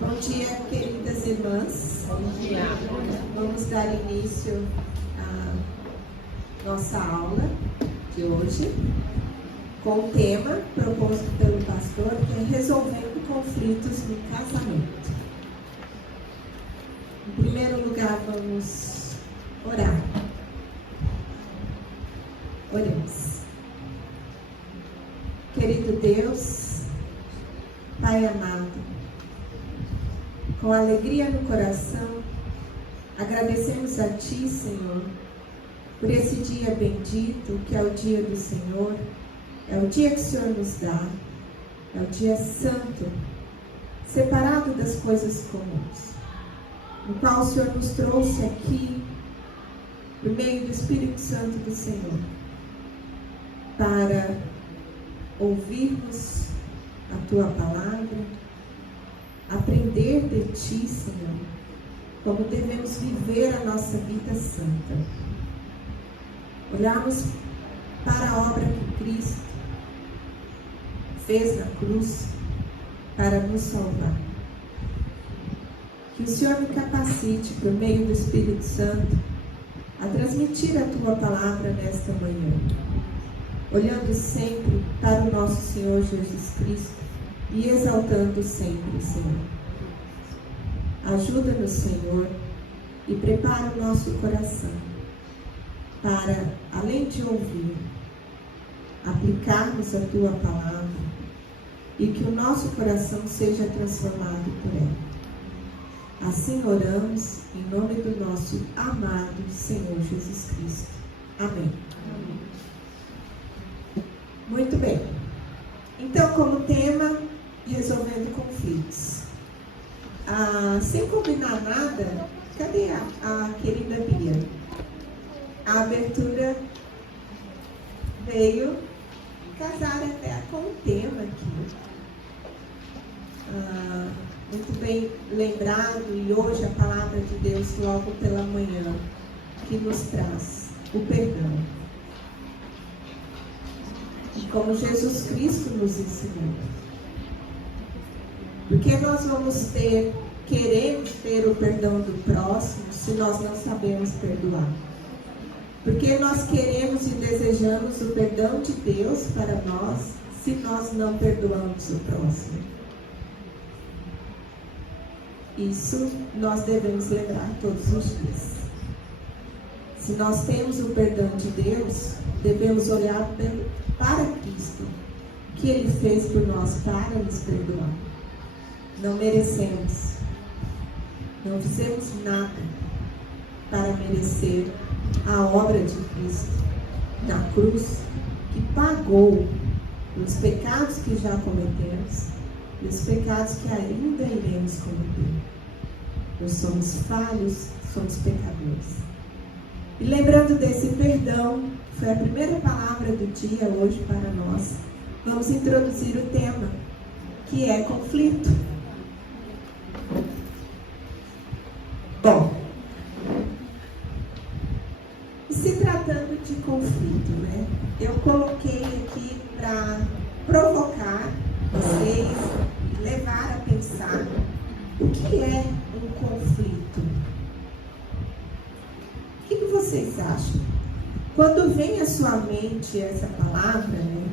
Bom dia, queridas irmãs. Bom dia. Vamos dar início à nossa aula de hoje com o tema proposto pelo pastor, que é resolvendo conflitos no casamento. Em primeiro lugar, vamos orar. Oremos. Querido Deus, Pai amado, com alegria no coração, agradecemos a Ti, Senhor, por esse dia bendito, que é o dia do Senhor, é o dia que o Senhor nos dá, é o dia santo, separado das coisas comuns, no qual o Senhor nos trouxe aqui, por meio do Espírito Santo do Senhor, para ouvirmos a Tua palavra, aprender de Ti, Senhor, como devemos viver a nossa vida santa. Olharmos para a obra que Cristo fez na cruz para nos salvar. Que o Senhor me capacite, por meio do Espírito Santo, a transmitir a Tua palavra nesta manhã, olhando sempre para o nosso Senhor Jesus Cristo e exaltando sempre, Senhor. Ajuda-nos, Senhor, e prepara o nosso coração para, além de ouvir, aplicarmos a Tua palavra e que o nosso coração seja transformado por ela. Assim oramos, em nome do nosso amado Senhor Jesus Cristo. Amém. Amém. Muito bem. Então, como tema, resolvendo conflitos. Sem combinar nada, cadê a querida Bia? A abertura veio casar até com o tema aqui. Muito bem lembrado, e hoje a palavra de Deus, logo pela manhã, que nos traz o perdão. E como Jesus Cristo nos ensinou. Porque nós queremos ter o perdão do próximo se nós não sabemos perdoar? Porque nós queremos e desejamos o perdão de Deus para nós se nós não perdoamos o próximo? Isso nós devemos lembrar todos os dias. Se nós temos o perdão de Deus, devemos olhar para Cristo, que Ele fez por nós para nos perdoar. Não merecemos, não fizemos nada para merecer a obra de Cristo na cruz, que pagou os pecados que já cometemos e os pecados que ainda iremos cometer. Nós somos falhos, somos pecadores. E lembrando desse perdão, foi a primeira palavra do dia hoje para nós. Vamos introduzir o tema, que é conflito. Bom, e se tratando de conflito, né? Eu coloquei aqui para provocar vocês, levar a pensar o que é um conflito. O que vocês acham? Quando vem à sua mente essa palavra, né?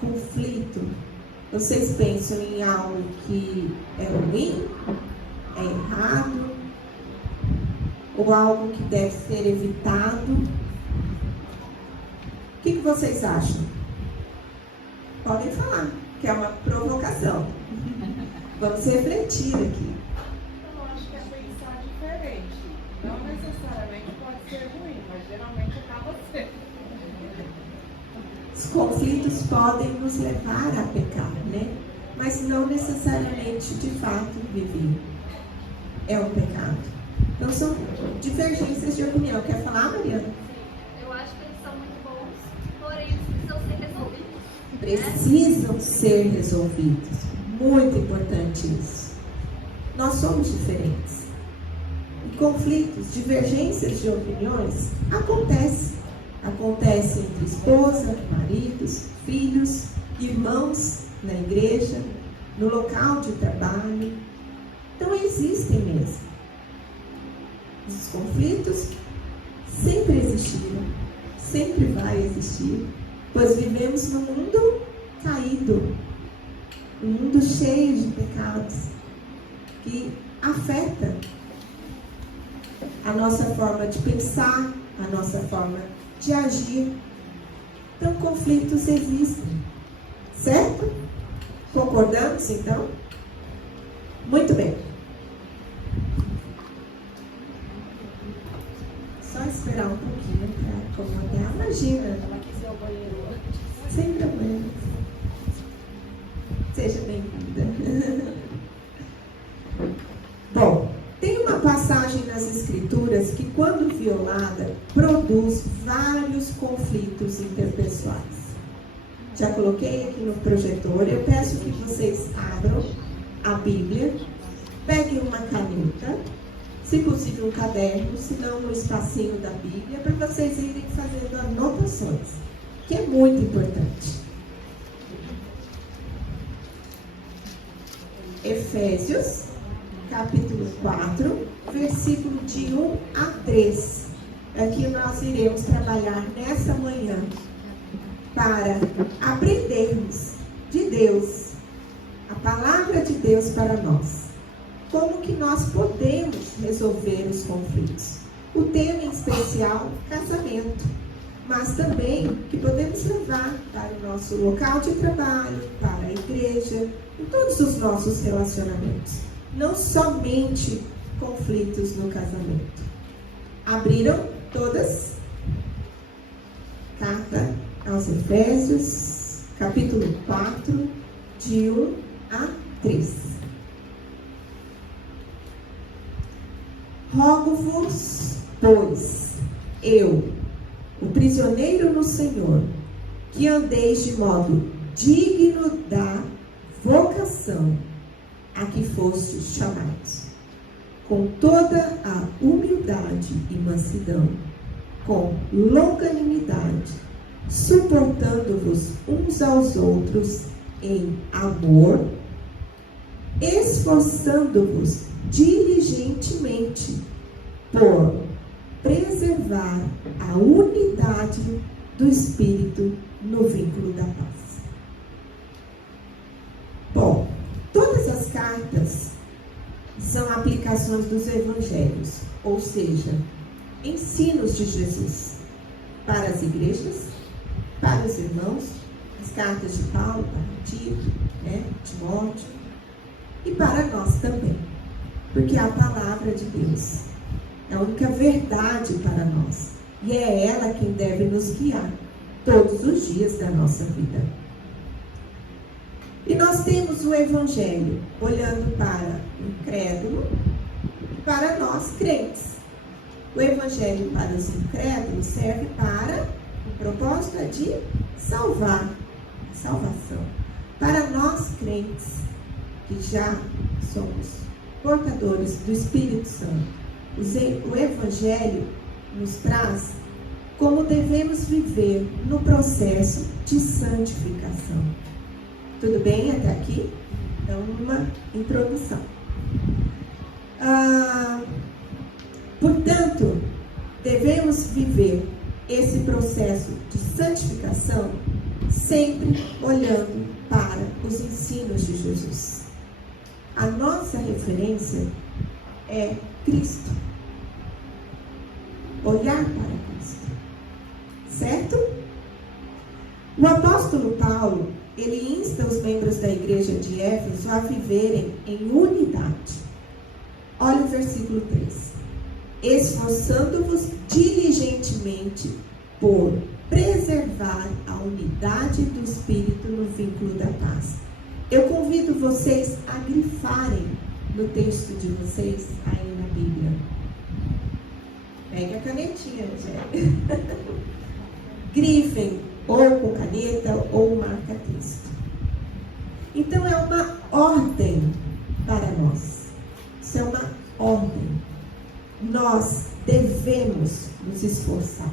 Conflito, vocês pensam em algo que é ruim, é errado, ou algo que deve ser evitado? O que vocês acham? Podem falar, que é uma provocação. Vamos refletir aqui. Eu acho que é pensar diferente. Não necessariamente pode ser ruim, mas geralmente acaba sendo. Os conflitos podem nos levar a pecar, né? Mas não necessariamente, de fato, viver é um pecado. Então são divergências de opinião. Quer falar, Mariana? Eu acho que eles são muito bons, porém eles precisam ser resolvidos. Precisam ser resolvidos. Muito importante isso. Nós somos diferentes. E conflitos, divergências de opiniões acontecem. Acontecem entre esposa, maridos, filhos, irmãos na igreja, no local de trabalho, Então existem mesmo. Os conflitos sempre existiram, sempre vai existir, pois vivemos num mundo caído, um mundo cheio de pecados que afeta a nossa forma de pensar, a nossa forma de agir. Então, conflitos existem, certo? Concordamos, então? Muito bem. Só esperar um pouquinho para acomodar. Imagina. Ela quis ir ao banheiro antes. Sem problema. Seja bem-vinda. Bom, tem uma passagem nas Escrituras que, quando violada, produz vários conflitos interpessoais. Já coloquei aqui no projetor. Eu peço que vocês abram a Bíblia, peguem uma caneta, se possível um caderno, se não no espacinho da Bíblia, para vocês irem fazendo anotações, que é muito importante. Efésios, capítulo 4, versículo de 1 a 3. Aqui nós iremos trabalhar nessa manhã para aprendermos de Deus, a palavra de Deus para nós. Como que nós podemos resolver os conflitos? O tema em especial, casamento, mas também que podemos levar para o nosso local de trabalho, para a igreja, em todos os nossos relacionamentos. Não somente conflitos no casamento. Abriram todas? Carta aos Efésios, capítulo 4, de 1 a 3. Rogo-vos, pois, eu, o prisioneiro no Senhor, que andeis de modo digno da vocação a que fostes chamados, com toda a humildade e mansidão, com longanimidade, suportando-vos uns aos outros em amor, esforçando-vos diligentemente por preservar a unidade do Espírito no vínculo da paz. Bom, todas as cartas são aplicações dos evangelhos, ou seja, ensinos de Jesus para as igrejas, para os irmãos, as cartas de Paulo, para Tito, Timóteo, e para nós também, porque a palavra de Deus é a única verdade para nós, e é ela quem deve nos guiar todos os dias da nossa vida. E nós temos o Evangelho olhando para o incrédulo e para nós crentes. O Evangelho para os incrédulos serve para o propósito de salvação. Para nós crentes, que já somos portadores do Espírito Santo, o Evangelho nos traz como devemos viver no processo de santificação. Tudo bem até aqui? Então, uma introdução. Portanto, devemos viver esse processo de santificação sempre olhando para os ensinos de Jesus. A nossa referência é Cristo. Olhar para Cristo. Certo? O apóstolo Paulo, ele insta os membros da igreja de Éfeso a viverem em unidade. Olha o versículo 3. Esforçando-vos diligentemente por preservar a unidade do Espírito no vínculo da paz. Eu convido vocês a grifarem no texto de vocês aí na Bíblia. Pegue a canetinha, gente. Grifem, ou com caneta, ou marca-texto. Então, é uma ordem para nós. Isso é uma ordem. Nós devemos nos esforçar.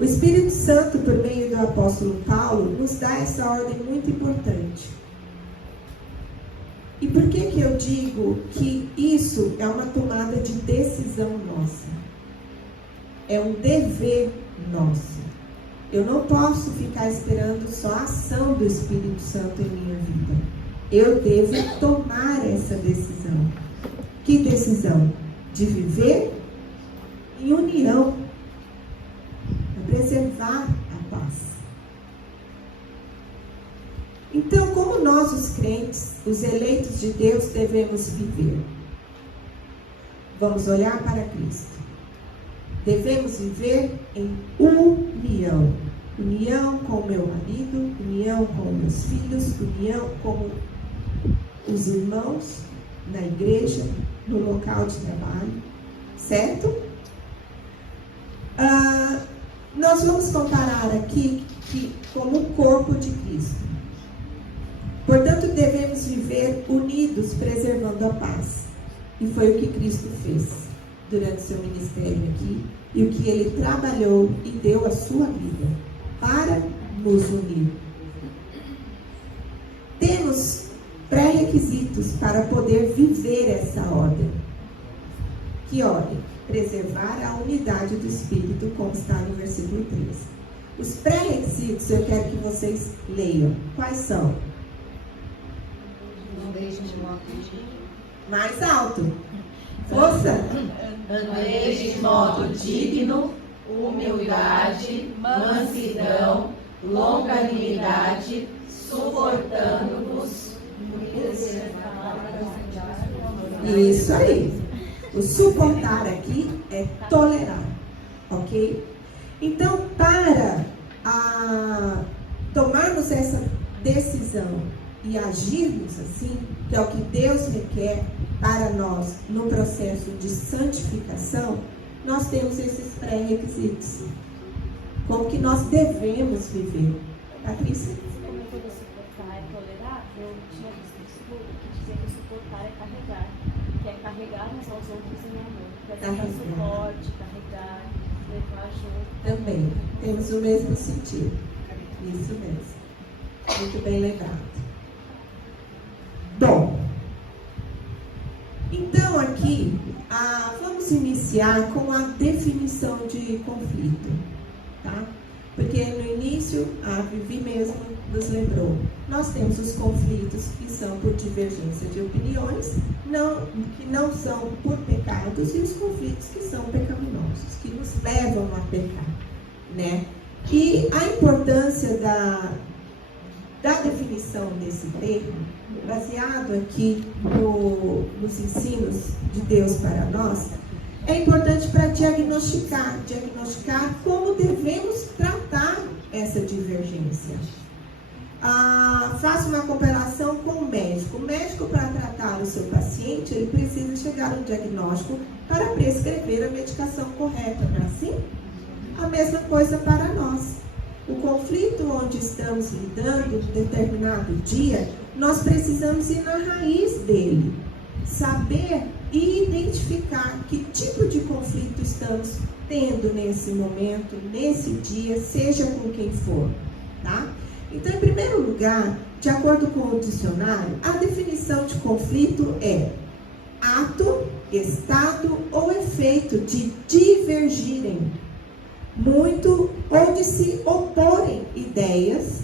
O Espírito Santo, por meio do apóstolo Paulo, nos dá essa ordem muito importante. E por que eu digo que isso é uma tomada de decisão nossa? É um dever nosso. Eu não posso ficar esperando só a ação do Espírito Santo em minha vida. Eu devo tomar essa decisão. Que decisão? De viver em união, de preservar a paz. Então, como nós, os crentes, os eleitos de Deus, devemos viver? Vamos olhar para Cristo. Devemos viver em união. União com o meu marido, união com meus filhos, união com os irmãos na igreja, no local de trabalho. Certo? Nós vamos comparar aqui como o corpo de Cristo. Portanto, devemos viver unidos, preservando a paz. E foi o que Cristo fez durante seu ministério aqui, e o que ele trabalhou e deu a sua vida para nos unir. Temos pré-requisitos para poder viver essa ordem. Que ordem? Preservar a unidade do Espírito, como está no versículo 3. Os pré-requisitos eu quero que vocês leiam. Quais são? Mais alto. Força. Andeis de modo digno, humildade, mansidão, longanimidade, suportando-vos. Isso aí. O suportar aqui é tolerar. Ok? Então, para tomarmos essa decisão e agirmos assim, que é o que Deus requer para nós no processo de santificação, nós temos esses pré-requisitos. Como que nós devemos viver. Patrícia? Como eu vou suportar é tolerar, eu tinha visto um estudo que dizia que suportar é carregar, que é carregar uns aos outros em amor, que é dar suporte, carregar, levar junto. Também, temos o mesmo sentido. Isso mesmo. Muito bem lembrado. Bom, então aqui, vamos iniciar com a definição de conflito, tá? Porque no início, a Vivi mesmo nos lembrou, nós temos os conflitos que são por divergência de opiniões, que não são por pecados, e os conflitos que são pecaminosos, que nos levam a pecar, né? E a importância da definição desse termo, baseado aqui nos ensinos de Deus para nós, é importante para diagnosticar como devemos tratar essa divergência. Faço uma comparação com o médico. O médico, para tratar o seu paciente, ele precisa chegar a um diagnóstico para prescrever a medicação correta, não é assim? A mesma coisa para nós. O conflito onde estamos lidando em determinado dia, nós precisamos ir na raiz dele, saber e identificar que tipo de conflito estamos tendo nesse momento, nesse dia, seja com quem for, tá? Então, em primeiro lugar, de acordo com o dicionário, a definição de conflito é ato, estado ou efeito de divergirem muito ou de se oporem ideias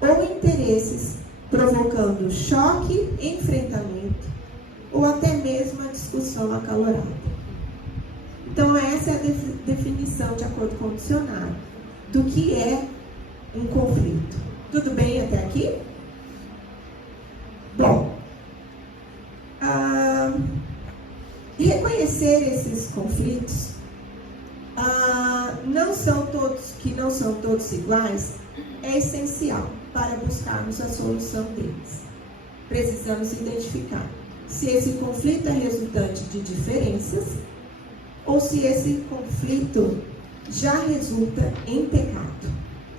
ou interesses, provocando choque, enfrentamento ou até mesmo a discussão acalorada. Então, essa é a definição, de acordo com o dicionário, do que é um conflito. Tudo bem até aqui? Bom, reconhecer esses conflitos que não são todos iguais é essencial para buscarmos a solução deles. Precisamos identificar se esse conflito é resultante de diferenças ou se esse conflito já resulta em pecado.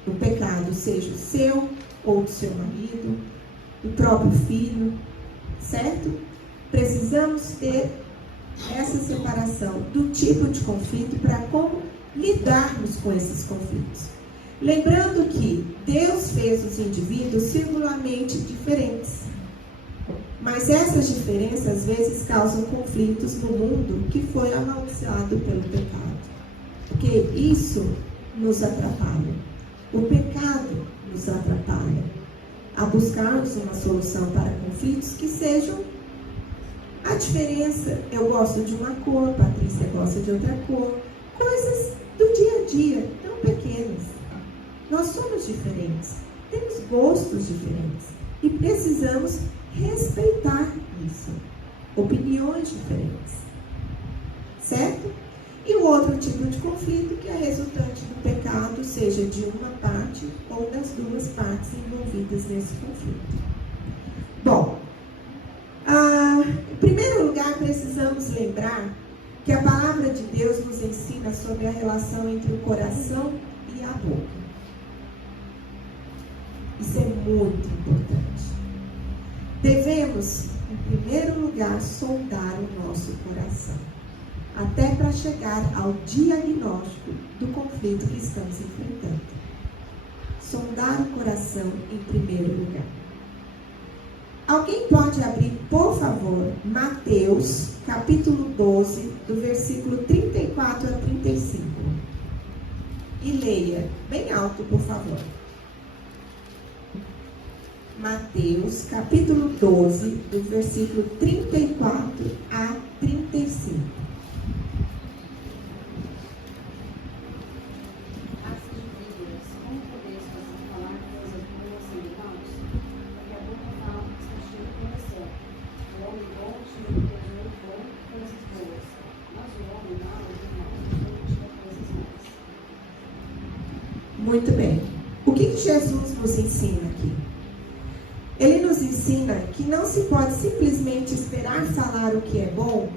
O pecado seja o seu ou do seu marido, do próprio filho, certo? Precisamos ter essa separação do tipo de conflito para como lidarmos com esses conflitos. Lembrando que Deus fez os indivíduos singularmente diferentes, Mas essas diferenças às vezes causam conflitos no mundo que foi amaldiçoado pelo pecado. Porque isso nos atrapalha. O pecado nos atrapalha a buscarmos uma solução para conflitos que sejam a diferença. Eu gosto de uma cor, Patrícia gosta de outra cor. Coisas do dia a dia, tão pequenas. Nós somos diferentes, temos gostos diferentes e precisamos respeitar isso. Opiniões diferentes. Certo? E o outro tipo de conflito que é resultante do pecado, seja de uma parte ou das duas partes envolvidas nesse conflito. Bom, em primeiro lugar, precisamos lembrar que a palavra de Deus nos ensina sobre a relação entre o coração e a boca. Isso é muito importante. Devemos, em primeiro lugar, sondar o nosso coração, até para chegar ao diagnóstico do conflito que estamos enfrentando. Sondar o coração em primeiro lugar. Alguém pode abrir, por favor, Mateus, capítulo 12, do versículo 34 a 35. E leia bem alto, por favor. Mateus, capítulo 12, do versículo 34 a 35. Muito bem. O que Jesus nos ensina aqui? Ele nos ensina que não se pode simplesmente esperar falar o que é bom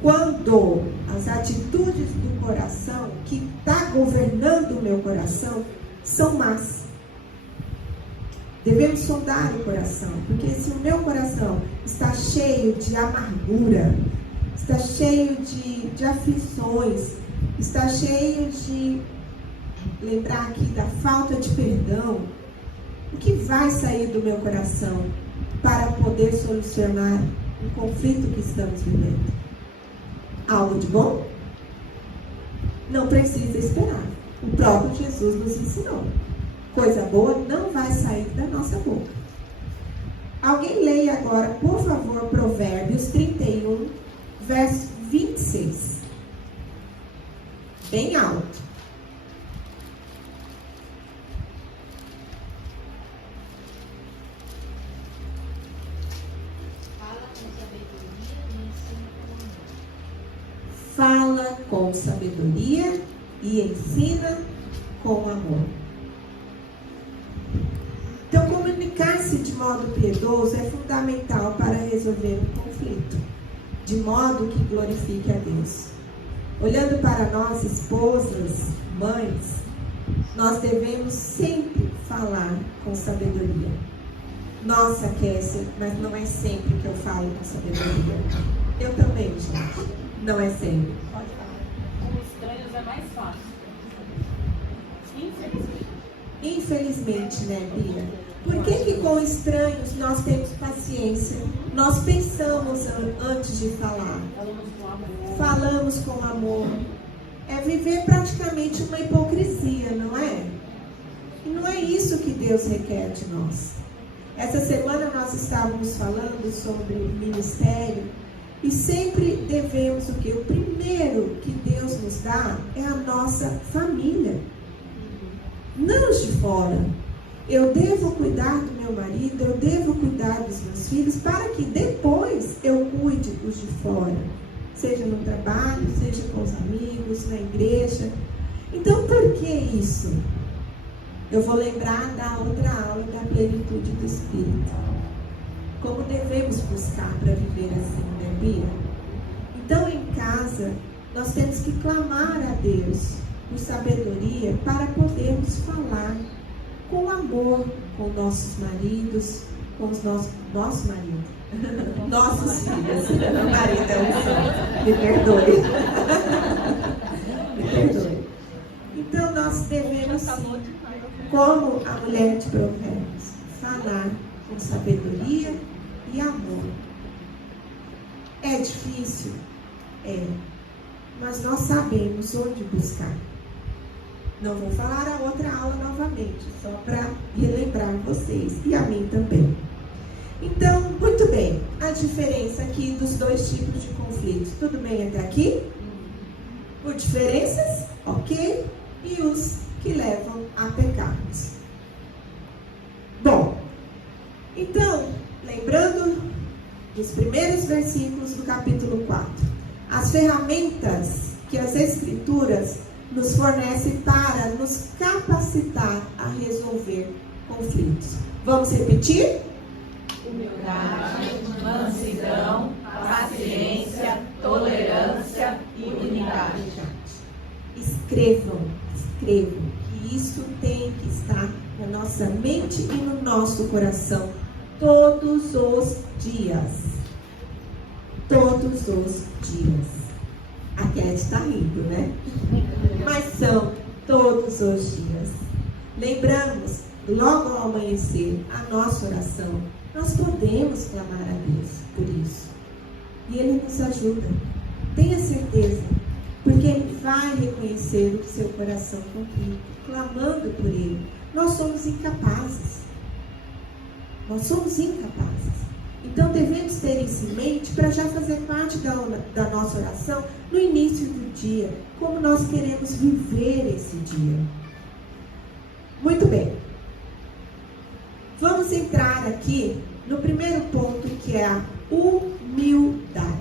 quando as atitudes do coração, que está governando o meu coração, são más. Devemos sondar o coração, porque se o meu coração está cheio de amargura, está cheio de aflições, está cheio de, lembrar aqui da falta de perdão, o que vai sair do meu coração para poder solucionar um conflito que estamos vivendo? Algo de bom? Não precisa esperar. O próprio Jesus nos ensinou. Coisa boa não vai sair da nossa boca. Alguém leia agora, por favor, Provérbios 31, verso 26. Bem alto. Fala com sabedoria e ensina com amor. Então, comunicar-se de modo piedoso é fundamental para resolver um conflito, de modo que glorifique a Deus. Olhando para nós, esposas, mães, nós devemos sempre falar com sabedoria. Nossa, Kessia, mas não é sempre que eu falo com sabedoria. Eu também, gente. Não é sempre. Pode falar. Com estranhos é mais fácil. Infelizmente. Infelizmente, né, Bia? Por que com estranhos nós temos paciência? Nós pensamos antes de falar. Falamos com amor. É viver praticamente uma hipocrisia, não é? E não é isso que Deus requer de nós. Essa semana nós estávamos falando sobre ministério. E sempre devemos o quê? O primeiro que Deus nos dá é a nossa família. Não os de fora. Eu devo cuidar do meu marido, eu devo cuidar dos meus filhos, para que depois eu cuide dos de fora. Seja no trabalho, seja com os amigos, na igreja. Então, por que isso? Eu vou lembrar da outra aula da plenitude do Espírito. Como devemos buscar para viver assim, né, Bia? Então, em casa, nós temos que clamar a Deus por sabedoria para podermos falar com amor com nossos maridos, com os nossos maridos, nossos filhos. Meu marido é um santo, me perdoe. Me perdoe. Então, nós devemos, sim, como a mulher de Provérbios, falar com sabedoria e amor. É difícil? É. Mas nós sabemos onde buscar. Não vou falar a outra aula novamente, só para relembrar vocês e a mim também. Então, muito bem, a diferença aqui dos dois tipos de conflitos. Tudo bem até aqui? Por diferenças, ok? E os que levam a pecados. Bom, então, lembrando dos primeiros versículos do capítulo 4, as ferramentas que as Escrituras nos fornecem para nos capacitar a resolver conflitos. Vamos repetir? Humildade, mansidão, paciência, tolerância e unidade. Escrevam, que isso tem que estar na nossa mente e no nosso coração todos os dias. Todos os dias. A Cat está rindo, né? Mas são todos os dias. Lembramos, logo ao amanhecer, a nossa oração. Nós podemos clamar a Deus por isso. E Ele nos ajuda. Tenha certeza. Porque Ele vai reconhecer o seu coração contrito, clamando por Ele. Nós somos incapazes. Nós somos incapazes. Então devemos ter isso em mente para já fazer parte da nossa oração no início do dia. Como nós queremos viver esse dia. Muito bem. Vamos entrar aqui no primeiro ponto, que é a humildade.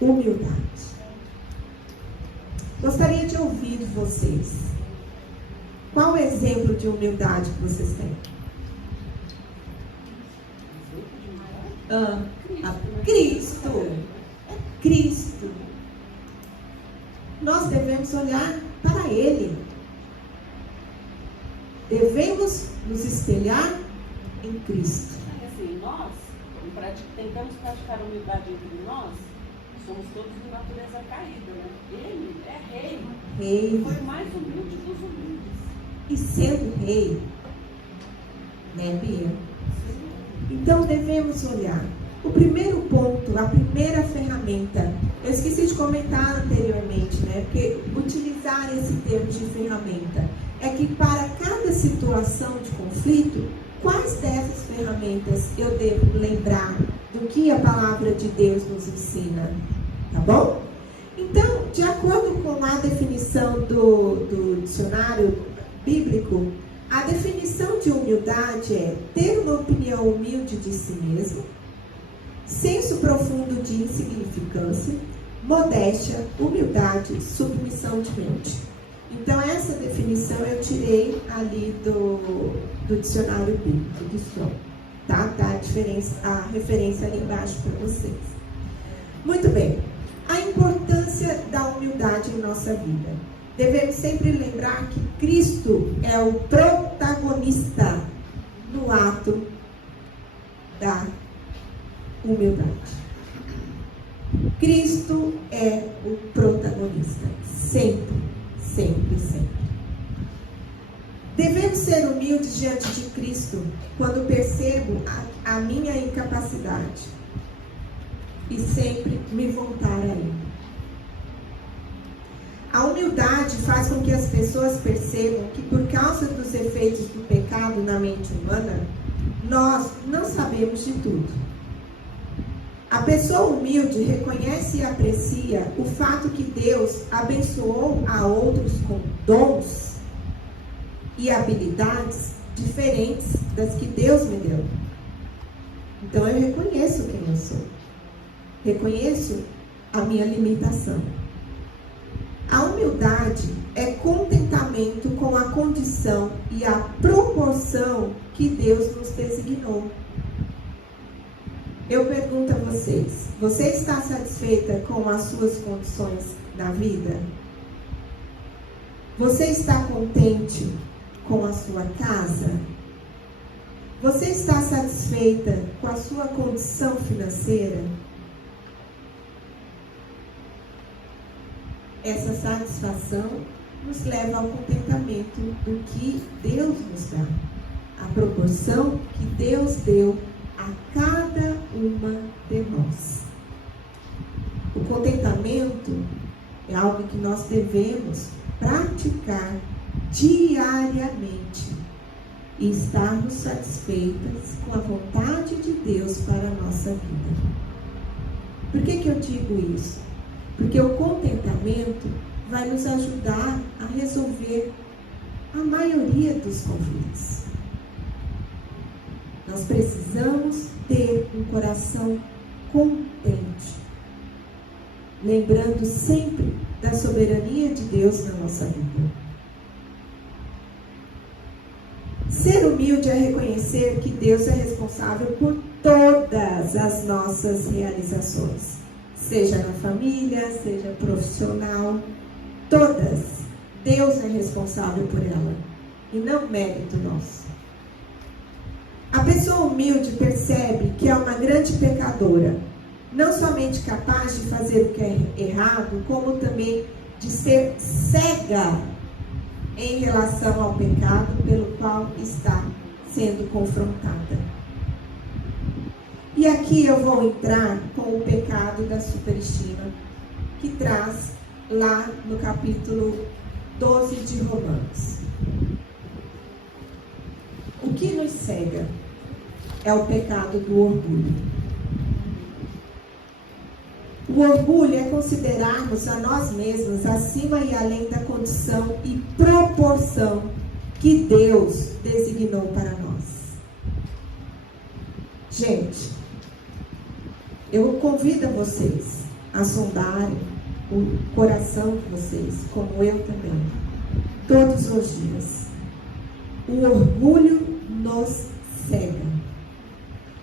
Humildade. Gostaria de ouvir de vocês. Qual o exemplo de humildade que vocês têm? Cristo. Cristo. Nós devemos olhar para Ele. Devemos nos espelhar em Cristo. Assim, nós tentamos praticar humildade entre nós, somos todos de natureza caída, né? Ele é rei. Rei. Foi o mais humilde dos humildes. E sendo rei, né, Bia? Então devemos olhar. O primeiro ponto, a primeira ferramenta, eu esqueci de comentar anteriormente, né? Porque utilizar esse termo de ferramenta é que para cada situação de conflito, quais dessas ferramentas eu devo lembrar do que a palavra de Deus nos ensina? Tá bom? Então, de acordo com a definição do dicionário bíblico, a definição de humildade é ter uma opinião humilde de si mesmo, senso profundo de insignificância, modéstia, humildade, submissão de mente. Então, essa definição eu tirei ali do dicionário bíblico, do som, tá? Dá a referência ali embaixo para vocês. Muito bem. A importância da humildade em nossa vida. Devemos sempre lembrar que Cristo é o protagonista no ato da humildade. Cristo é o protagonista. Sempre, sempre, sempre. Devemos ser humildes diante de Cristo quando percebo a minha incapacidade e sempre me voltar a Ele. A humildade faz com que as pessoas percebam que, por causa dos efeitos do pecado na mente humana, nós não sabemos de tudo. A pessoa humilde reconhece e aprecia o fato que Deus abençoou a outros com dons e habilidades diferentes das que Deus me deu. Então eu reconheço quem eu sou. Reconheço a minha limitação. A humildade é contentamento com a condição e a proporção que Deus nos designou. Eu pergunto a vocês, você está satisfeita com as suas condições na vida? Você está contente com a sua casa? Você está satisfeita com a sua condição financeira? Essa satisfação nos leva ao contentamento do que Deus nos dá. a proporção que Deus deu a cada uma de nós. O contentamento é algo que nós devemos praticar diariamente e estarmos satisfeitas com a vontade de Deus para a nossa vida. Por que eu digo isso? Porque o contentamento vai nos ajudar a resolver a maioria dos conflitos. Nós precisamos ter um coração contente, lembrando sempre da soberania de Deus na nossa vida. Ser humilde é reconhecer que Deus é responsável por todas as nossas realizações, seja na família, seja profissional, todas. Deus é responsável por ela e não mérito nosso. A pessoa humilde percebe que é uma grande pecadora, não somente capaz de fazer o que é errado, como também de ser cega em relação ao pecado pelo qual está sendo confrontada. E aqui eu vou entrar com o pecado da superestima, que traz lá no capítulo 12 de Romanos. O que nos cega é o pecado do orgulho. O orgulho é considerarmos a nós mesmos acima e além da condição e proporção que Deus designou para nós. Gente, eu convido a vocês a sondarem o coração de vocês, como eu também, todos os dias. O orgulho nos cega.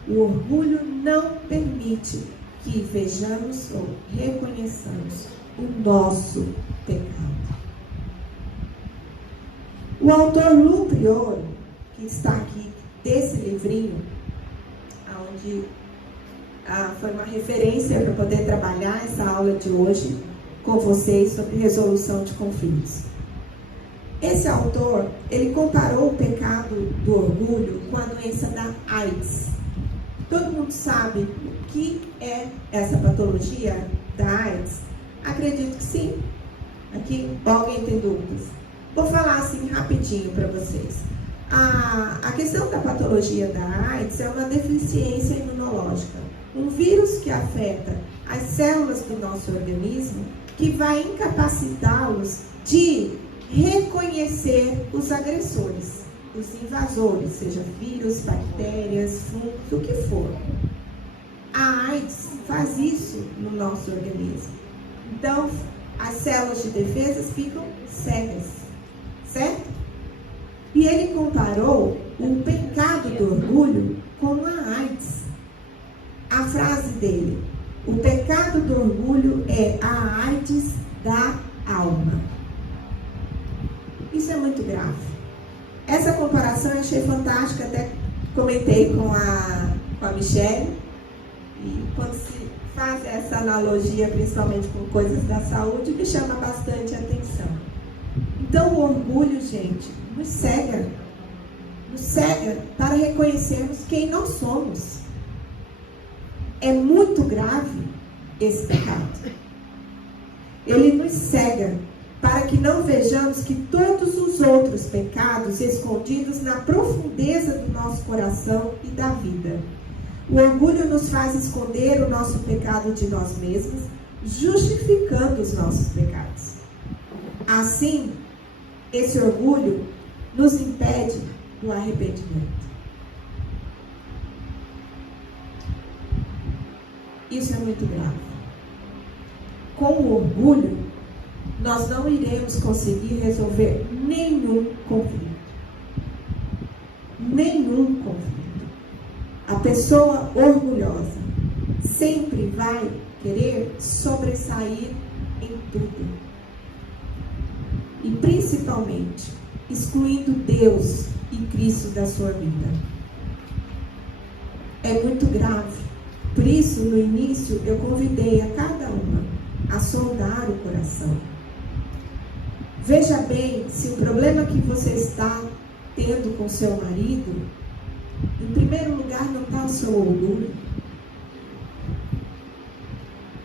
O orgulho não permite que vejamos ou reconheçamos o nosso pecado. O autor Lu Prior, que está aqui desse livrinho, onde foi uma referência para poder trabalhar essa aula de hoje com vocês sobre resolução de conflitos. Esse autor, ele comparou o pecado do orgulho com a doença da AIDS. Todo mundo sabe o que é essa patologia da AIDS? Acredito que sim. Aqui, alguém tem dúvidas? Vou falar assim rapidinho para vocês. A questão da patologia da AIDS é uma deficiência imunológica. Um vírus que afeta as células do nosso organismo, que vai incapacitá-los de reconhecer os agressores, os invasores, seja vírus, bactérias, fungos, o que for. A AIDS faz isso no nosso organismo. Então, as células de defesa ficam cegas, certo? E ele comparou o pecado do orgulho com a AIDS. A frase dele: o pecado do orgulho é a AIDS da alma. Isso é muito grave. Essa comparação eu achei fantástica, até comentei com a Michelle. E quando se faz essa analogia, principalmente com coisas da saúde, me chama bastante atenção. Então o orgulho, gente, nos cega para reconhecermos quem nós somos. É muito grave esse pecado. Ele nos cega para que não vejamos que todos os outros pecados escondidos na profundeza do nosso coração e da vida. O orgulho nos faz esconder o nosso pecado de nós mesmos, justificando os nossos pecados. Assim, esse orgulho nos impede do arrependimento. Isso é muito grave. Com o orgulho, nós não iremos conseguir resolver nenhum conflito. Nenhum conflito. A pessoa orgulhosa sempre vai querer sobressair em tudo. E principalmente, excluindo Deus e Cristo da sua vida. É muito grave. Por isso, no início, eu convidei a cada uma a sondar o coração. Veja bem se o problema que você está tendo com seu marido, em primeiro lugar não está o seu orgulho.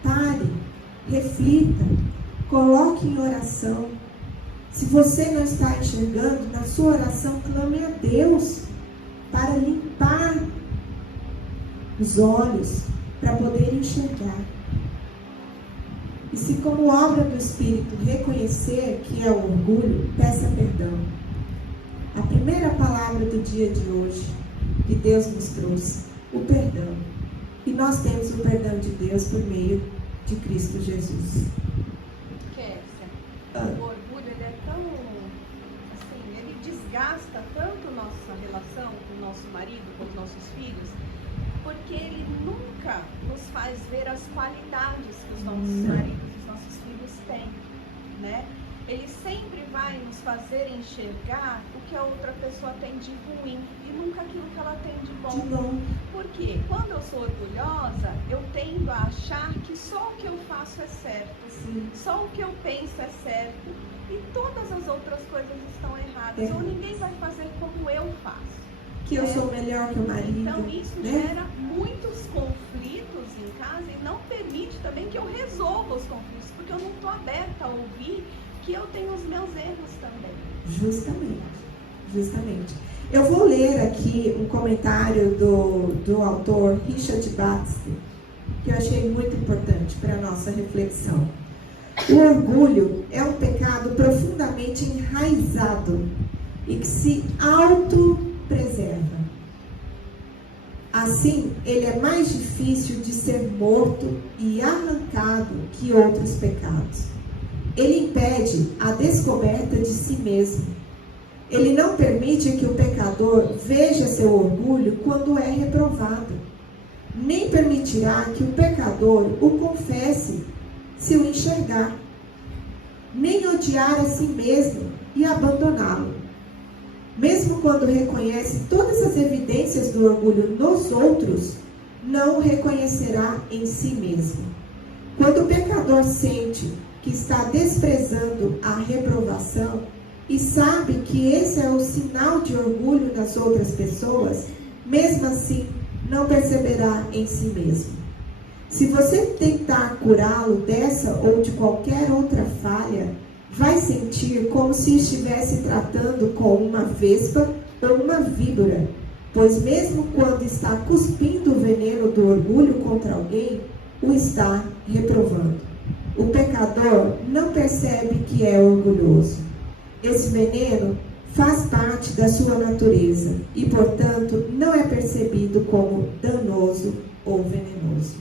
Pare, reflita, coloque em oração. Se você não está enxergando, na sua oração clame a Deus para limpar os olhos, para poder enxergar. E se como obra do Espírito reconhecer que é o orgulho, peça perdão. A primeira palavra do dia de hoje que Deus nos trouxe, o perdão. E nós temos o perdão de Deus por meio de Cristo Jesus. Kécia, o orgulho ele é tão, assim, ele desgasta tanto nossa relação com o nosso marido, com os nossos filhos, porque ele nunca nos faz ver as qualidades que os nossos maridos e os nossos filhos têm, né? Ele sempre vai nos fazer enxergar o que a outra pessoa tem de ruim e nunca aquilo que ela tem de bom. Por quê? Quando eu sou orgulhosa, eu tendo a achar que só o que eu faço é certo, só o que eu penso é certo e todas as outras coisas estão erradas, ou ninguém vai fazer como eu faço. Que eu sou melhor que o marido. Então isso gera muitos conflitos em casa e não permite também que eu resolva os conflitos, porque eu não estou aberta a ouvir que eu tenho os meus erros também. Justamente. Eu vou ler aqui um comentário do autor Richard Baxter, que eu achei muito importante para a nossa reflexão. O orgulho é um pecado profundamente enraizado e que se autopreserva. Assim, ele é mais difícil de ser morto e arrancado que outros pecados. Ele impede a descoberta de si mesmo. Ele não permite que o pecador veja seu orgulho quando é reprovado. Nem permitirá que o pecador o confesse se o enxergar. Nem odiar a si mesmo e abandoná-lo. Mesmo quando reconhece todas as evidências do orgulho nos outros, não o reconhecerá em si mesmo. Quando o pecador sente que está desprezando a reprovação e sabe que esse é o sinal de orgulho nas outras pessoas, mesmo assim, não perceberá em si mesmo. Se você tentar curá-lo dessa ou de qualquer outra falha, vai sentir como se estivesse tratando com uma vespa ou uma víbora, pois mesmo quando está cuspindo o veneno do orgulho contra alguém, o está reprovando. O pecador não percebe que é orgulhoso. Esse veneno faz parte da sua natureza e, portanto, não é percebido como danoso ou venenoso.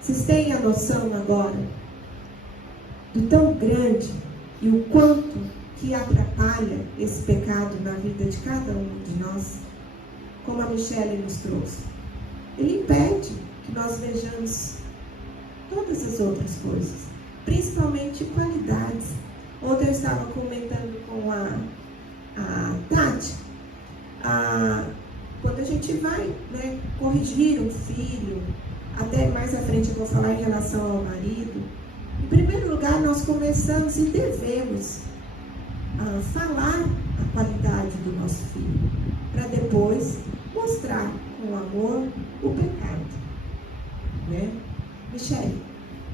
Vocês têm a noção agora do tão grande e o quanto que atrapalha esse pecado na vida de cada um de nós, como a Michele nos trouxe? Ele impede que nós vejamos todas as outras coisas, principalmente qualidades. Ontem eu estava comentando com a Tati, quando a gente vai, né, corrigir um filho, até mais à frente eu vou falar em relação ao marido, em primeiro lugar nós começamos e devemos falar a qualidade do nosso filho, para depois mostrar com amor o pecado, né? Michele.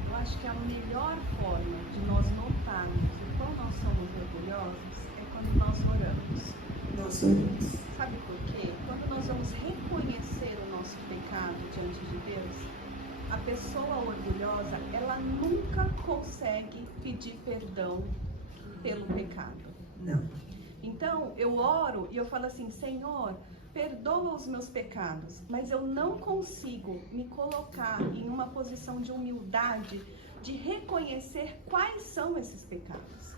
Eu acho que a melhor forma de nós notarmos o quão nós somos orgulhosos é quando nós oramos. Nós oramos. Sabe por quê? Quando nós vamos reconhecer o nosso pecado diante de Deus, a pessoa orgulhosa, ela nunca consegue pedir perdão pelo pecado. Não. Então, eu oro e eu falo assim, Senhor, perdoa os meus pecados, mas eu não consigo me colocar em uma posição de humildade, de reconhecer quais são esses pecados.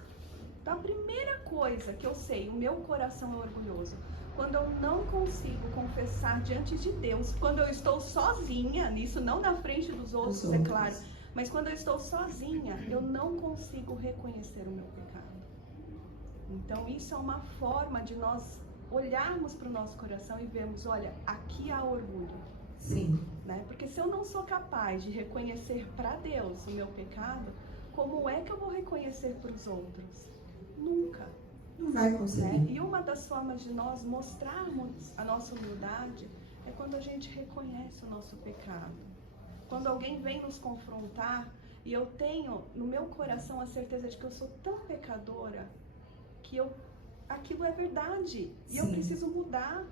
Então, a primeira coisa que eu sei, o meu coração é orgulhoso, quando eu não consigo confessar diante de Deus, quando eu estou sozinha, nisso não na frente dos outros, é claro, mas quando eu estou sozinha, eu não consigo reconhecer o meu pecado. Então, isso é uma forma de nós olharmos para o nosso coração e vermos, olha, aqui há orgulho. Sim. Né? Porque se eu não sou capaz de reconhecer para Deus o meu pecado, como é que eu vou reconhecer para os outros? Nunca. Não vai conseguir. E uma das formas de nós mostrarmos a nossa humildade é quando a gente reconhece o nosso pecado. Quando alguém vem nos confrontar e eu tenho no meu coração a certeza de que eu sou tão pecadora que aquilo é verdade e eu preciso mudar,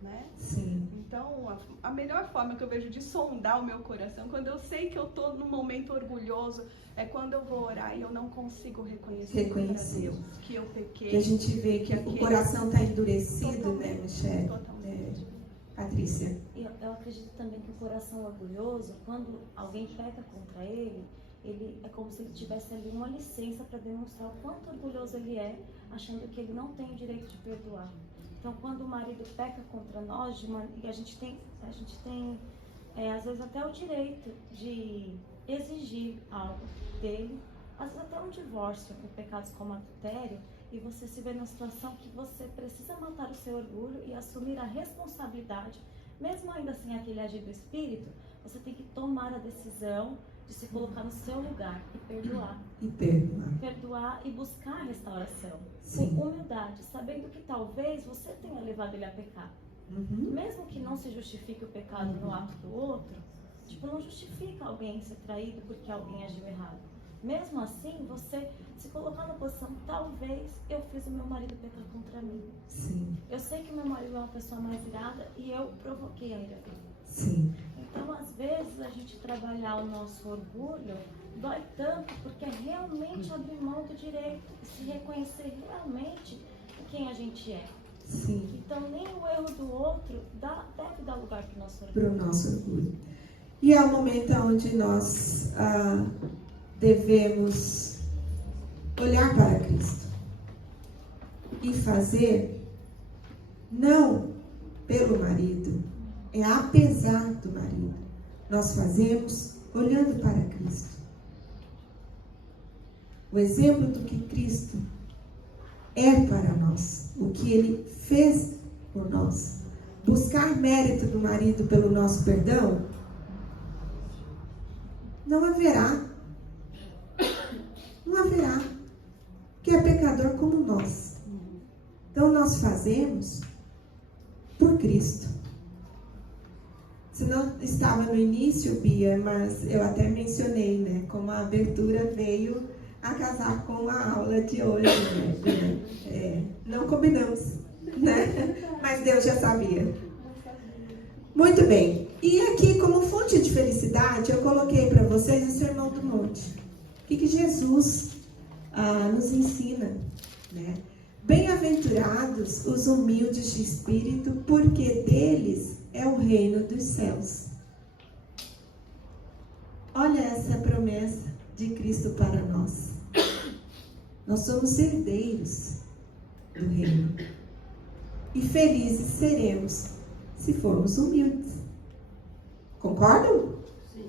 né? Sim. Então, a melhor forma que eu vejo de sondar o meu coração, quando eu sei que eu estou num momento orgulhoso, é quando eu vou orar e eu não consigo reconhecer para Deus que eu pequei. Que a gente vê que o coração está endurecido, né, Michele? Totalmente. Patrícia. Eu acredito também que o coração orgulhoso, quando alguém peca contra ele é como se ele tivesse ali uma licença para demonstrar o quanto orgulhoso ele é, achando que ele não tem o direito de perdoar. Então, quando o marido peca contra nós, e a gente tem às vezes até o direito de exigir algo dele, às vezes até um divórcio por pecados como adultério, e você se vê numa situação que você precisa matar o seu orgulho e assumir a responsabilidade, mesmo ainda sem aquele agir do Espírito, você tem que tomar a decisão de se colocar no seu lugar e perdoar. Perdoar e buscar a restauração. Sim. Com humildade, sabendo que talvez você tenha levado ele a pecar. Mesmo que não se justifique o pecado no ato do outro, não justifica alguém ser traído porque alguém agiu errado. Mesmo assim, você se colocar na posição, talvez eu fiz o meu marido pecar contra mim. Sim. Eu sei que o meu marido é uma pessoa mais irada e eu provoquei a ira dele. Sim. Então, às vezes, a gente trabalhar o nosso orgulho dói tanto, porque é realmente abrir mão do direito e se reconhecer realmente quem a gente é. Sim. Então, nem o erro do outro deve dar lugar para o nosso orgulho. Para o nosso orgulho. E é o momento onde nós devemos olhar para Cristo e fazer, não pelo marido, é apesar do marido. Nós fazemos olhando para Cristo. O exemplo do que Cristo é para nós, o que Ele fez por nós. Buscar mérito do marido pelo nosso perdão, não haverá. Não haverá. Que é pecador como nós. Então nós fazemos por Cristo. Se não estava no início, Bia, mas eu até mencionei, né? Como a abertura veio a casar com a aula de hoje, né? Não combinamos, né? Mas Deus já sabia. Muito bem. E aqui, como fonte de felicidade, eu coloquei para vocês o Sermão do Monte. O que Jesus nos ensina, né? Bem-aventurados os humildes de espírito, porque deles é o reino dos céus. Olha essa promessa de Cristo para nós. Nós somos herdeiros do reino. E felizes seremos se formos humildes. Concordam? Sim.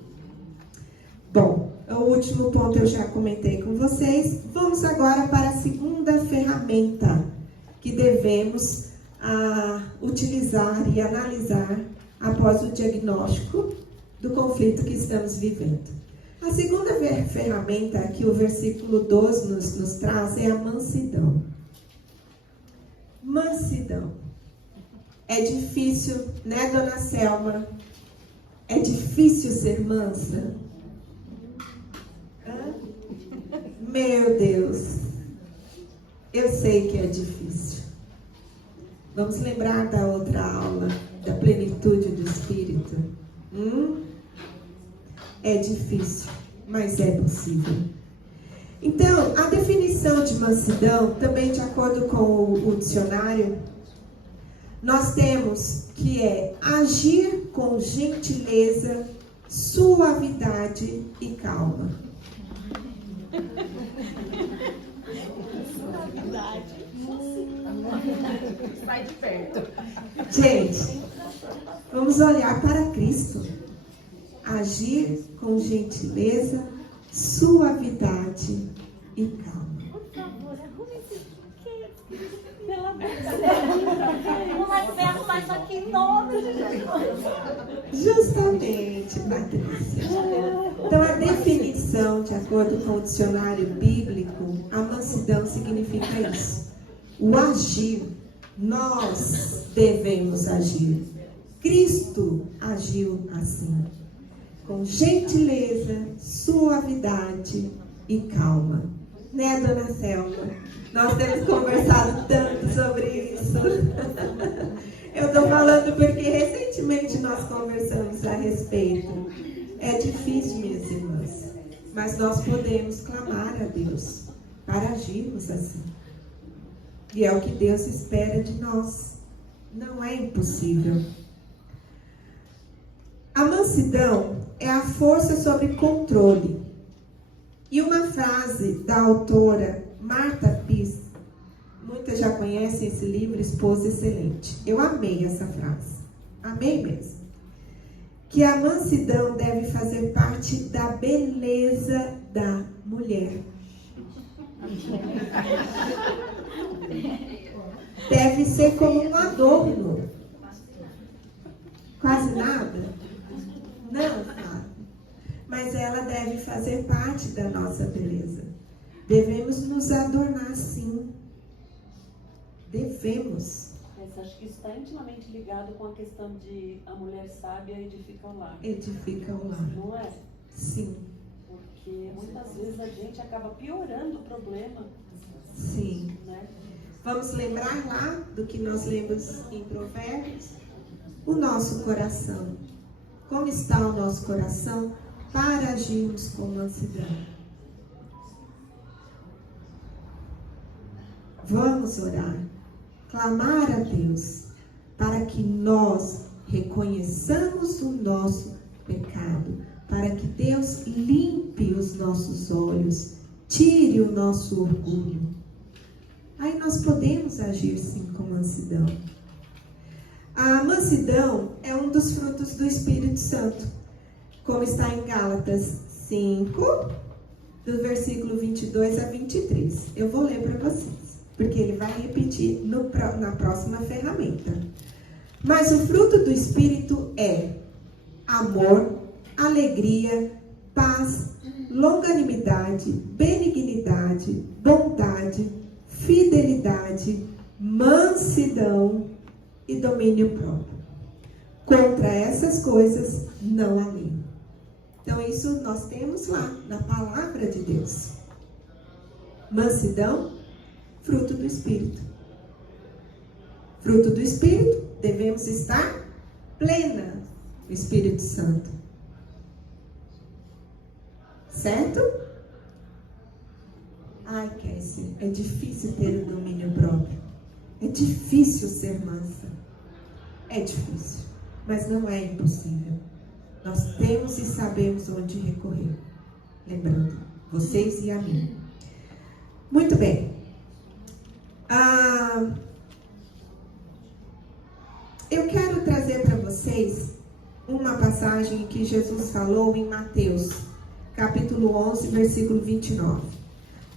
Bom, o último ponto eu já comentei com vocês. Vamos agora para a segunda ferramenta que devemos utilizar e analisar após o diagnóstico do conflito que estamos vivendo. A segunda ferramenta que o versículo 12 nos traz é a mansidão. Mansidão. É difícil, né, dona Selma? É difícil ser mansa? Meu Deus, eu sei que é difícil. Vamos lembrar da outra aula, da plenitude do Espírito. É difícil, mas é possível. Então, a definição de mansidão, também de acordo com o dicionário, nós temos que é agir com gentileza, suavidade e calma. Sai de perto. Gente, vamos olhar para Cristo. Agir com gentileza, suavidade e calma. Por favor, arrume esse buquê. Pelo amor de Deus. Não vai ser arrumar isso aqui em nome de Jesus. Justamente, Patrícia. Então, a definição, de acordo com o dicionário bíblico, a mansidão significa isso. o agir. Nós devemos agir. Cristo agiu assim, com gentileza, suavidade e calma. Né, dona Selma? Nós temos conversado tanto sobre isso. Eu estou falando porque recentemente nós conversamos a respeito. É difícil, minhas irmãs, mas nós podemos clamar a Deus para agirmos assim. E é o que Deus espera de nós. Não é impossível. A mansidão é a força sobre controle. E uma frase da autora Marta Piss, muitas já conhecem esse livro, Esposa Excelente. Eu amei essa frase. Amei mesmo. Que a mansidão deve fazer parte da beleza da mulher. Deve ser como um adorno. Quase nada? Não, sabe? Mas ela deve fazer parte da nossa beleza. Devemos nos adornar, sim. Devemos. Mas acho que isso está intimamente ligado com a questão de a mulher sábia edifica o lar. Edifica o lar. Não é? Sim. Porque muitas vezes a gente acaba piorando o problema. Sim. Né? Vamos lembrar lá do que nós lemos em Provérbios? O nosso coração. Como está o nosso coração para agirmos com mansidão? Vamos orar, clamar a Deus, para que nós reconheçamos o nosso pecado, para que Deus limpe os nossos olhos, tire o nosso orgulho. Aí nós podemos agir sim com mansidão. A mansidão é um dos frutos do Espírito Santo, como está em Gálatas 5, do versículo 22 a 23. Eu vou ler para vocês, porque ele vai repetir na próxima ferramenta. Mas o fruto do Espírito é amor, alegria, paz, longanimidade, benignidade, bondade, fidelidade, mansidão e domínio próprio. Contra essas coisas não há lei. Então isso nós temos lá na palavra de Deus. Mansidão, fruto do Espírito. Fruto do Espírito, devemos estar plena do Espírito Santo. Certo? Ai, Cassie, é difícil ter o domínio próprio. É difícil ser mansa. É difícil, mas não é impossível. Nós temos e sabemos onde recorrer. Lembrando, vocês e a mim. Muito bem. Eu quero trazer para vocês uma passagem que Jesus falou em Mateus, capítulo 11, versículo 29.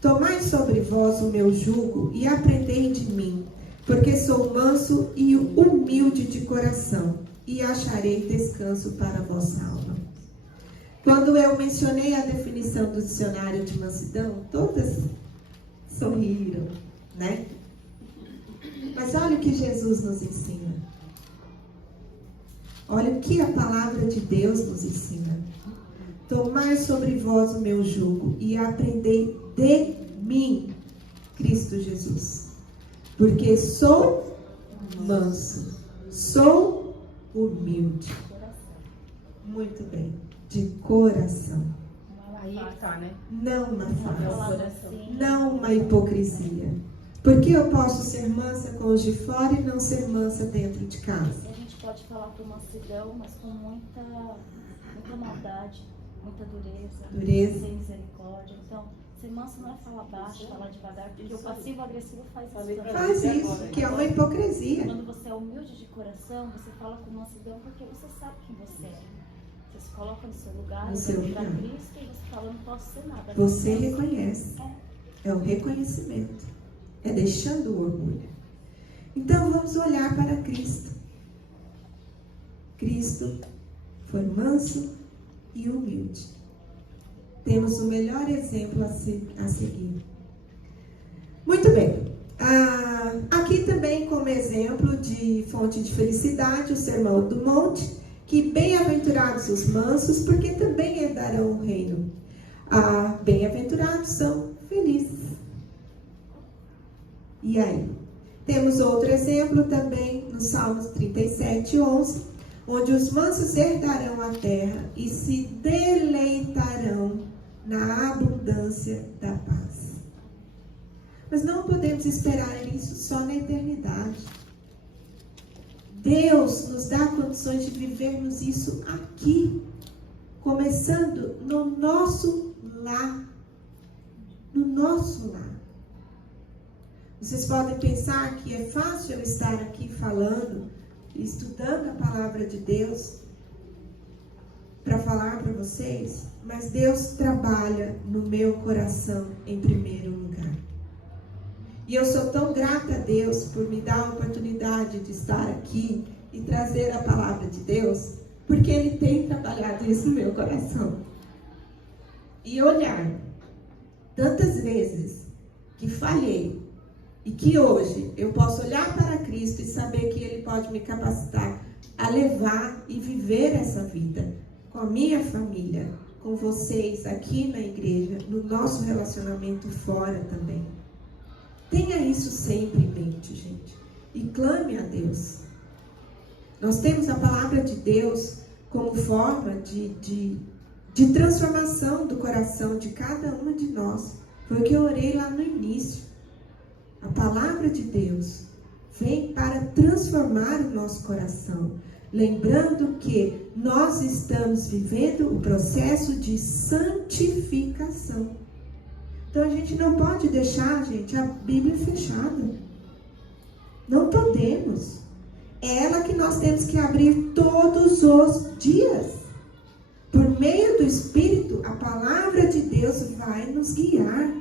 Tomai sobre vós o meu jugo e aprendei de mim, porque sou manso e humilde de coração, e acharei descanso para a vossa alma. Quando eu mencionei a definição do dicionário de mansidão, todas sorriram, né? Mas olha o que Jesus nos ensina. Olha o que a palavra de Deus nos ensina. Tomai sobre vós o meu jugo e aprendei de mim, Cristo Jesus. Porque sou manso, sou humilde. Muito bem, de coração. Aí tá, né? Não uma farsa, não uma hipocrisia. Porque eu posso ser mansa com os de fora e não ser mansa dentro de casa? A gente pode falar com mansidão, mas com muita maldade, muita dureza, sem misericórdia. Então, ser manso não é falar baixo, falar devagar, porque o passivo-agressivo faz isso também. Faz isso, que é uma hipocrisia. Quando você é humilde de coração, você fala com mansidão porque você sabe quem você é. Você se coloca no seu lugar, para Cristo, e você fala, não posso ser nada. Você reconhece. É o reconhecimento. É deixando o orgulho. Então vamos olhar para Cristo. Cristo foi manso e humilde. Temos o melhor exemplo a seguir. Muito bem. Aqui também como exemplo de fonte de felicidade, o Sermão do Monte, que bem-aventurados os mansos, porque também herdarão o reino. Bem-aventurados são felizes. E aí? Temos outro exemplo também no Salmos 37:11, onde os mansos herdarão a terra e se deleitarão na abundância da paz. Mas não podemos esperar isso só na eternidade. Deus nos dá condições de vivermos isso aqui, começando no nosso lar. No nosso lar. Vocês podem pensar que é fácil eu estar aqui falando, estudando a palavra de Deus, para falar para vocês, mas Deus trabalha no meu coração em primeiro lugar. E eu sou tão grata a Deus por me dar a oportunidade de estar aqui e trazer a palavra de Deus, porque Ele tem trabalhado isso no meu coração. E olhar tantas vezes que falhei, e que hoje eu posso olhar para Cristo e saber que Ele pode me capacitar a levar e viver essa vida com a minha família, com vocês aqui na igreja, no nosso relacionamento fora também. Tenha isso sempre em mente, gente. E clame a Deus. Nós temos a palavra de Deus como forma de transformação do coração de cada uma de nós. Foi o que eu orei lá no início. A palavra de Deus vem para transformar o nosso coração. Lembrando que nós estamos vivendo o processo de santificação. Então a gente não pode deixar, gente, a Bíblia fechada. Não podemos. É ela que nós temos que abrir todos os dias. Por meio do Espírito, a palavra de Deus vai nos guiar,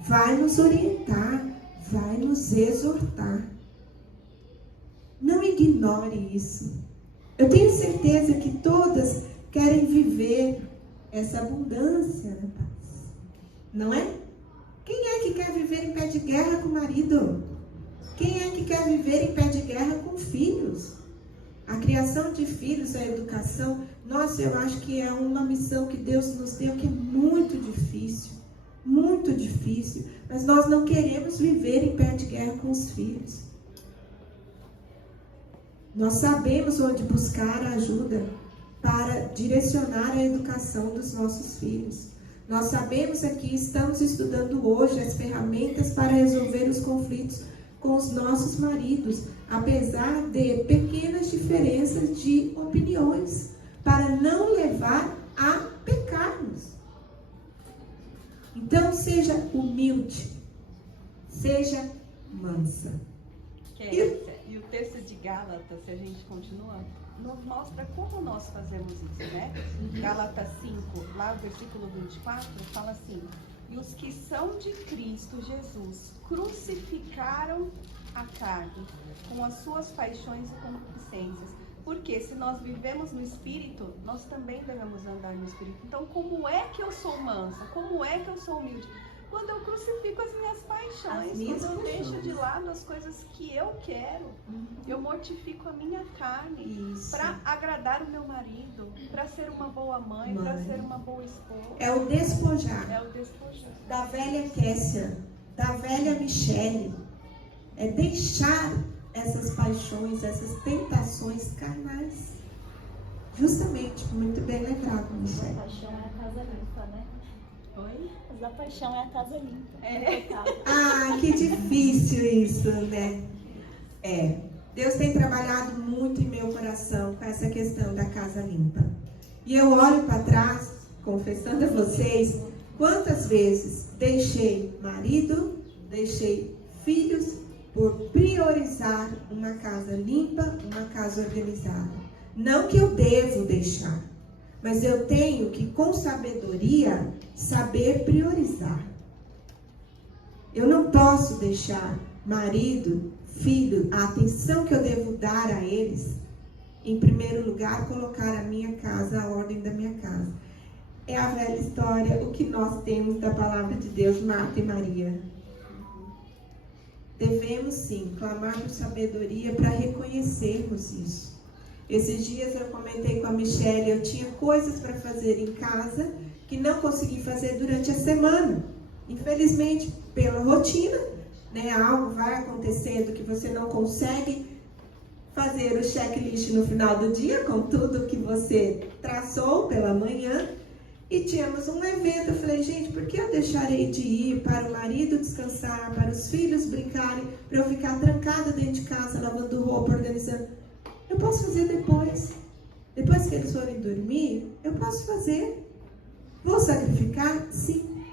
vai nos orientar, vai nos exortar. Não ignore isso. Eu tenho certeza que todas querem viver essa abundância na paz. Não é? Quem é que quer viver em pé de guerra com o marido? Quem é que quer viver em pé de guerra com filhos? A criação de filhos, a educação, nossa, eu acho que é uma missão que Deus nos deu que é muito difícil. Muito difícil. Mas nós não queremos viver em pé de guerra com os filhos. Nós sabemos onde buscar ajuda para direcionar a educação dos nossos filhos. Nós sabemos aqui, estamos estudando hoje as ferramentas para resolver os conflitos com os nossos maridos, apesar de pequenas diferenças de opiniões, para não levar a pecarmos. Então, seja humilde, seja mansa. E o texto de Gálatas, se a gente continua, nos mostra como nós fazemos isso, né? Gálatas 5, lá o versículo 24, fala assim: e os que são de Cristo Jesus crucificaram a carne com as suas paixões e concupiscências. Porque se nós vivemos no Espírito, nós também devemos andar no Espírito. Então, como é que eu sou mansa? Como é que eu sou humilde? Quando eu crucifico as minhas paixões, quando eu deixo de lado as coisas que eu quero, eu mortifico a minha carne para agradar o meu marido, para ser uma boa mãe, para ser uma boa esposa. É o despojar. É o despojar. Da velha Kessia, da velha Michele. É deixar essas paixões, essas tentações carnais. Justamente, muito bem lembrado, Michele. A paixão é a casa limpa, né? Oi? Mas a paixão é a casa limpa. É. Ah, que difícil isso, né? Deus tem trabalhado muito em meu coração com essa questão da casa limpa. E eu olho para trás, confessando a vocês, quantas vezes deixei marido, deixei filhos, por priorizar uma casa limpa, uma casa organizada. Não que eu devo deixar, mas eu tenho que, com sabedoria, saber priorizar. Eu não posso deixar marido, filho, a atenção que eu devo dar a eles, em primeiro lugar, colocar a minha casa, a ordem da minha casa. É a velha história, o que nós temos da palavra de Deus, Marta e Maria. devemos sim clamar por sabedoria para reconhecermos isso. Esses dias eu comentei com a Michelle, eu tinha coisas para fazer em casa que não consegui fazer durante a semana. Infelizmente, pela rotina, né, algo vai acontecendo que você não consegue fazer o checklist no final do dia com tudo que você traçou pela manhã. E tínhamos um evento, eu falei, gente, por que eu deixarei de ir para o marido descansar, para os filhos brincarem, para eu ficar trancada dentro de casa, lavando roupa, organizando? Eu posso fazer depois. Depois que eles forem dormir, eu posso fazer. Vou sacrificar? Sim.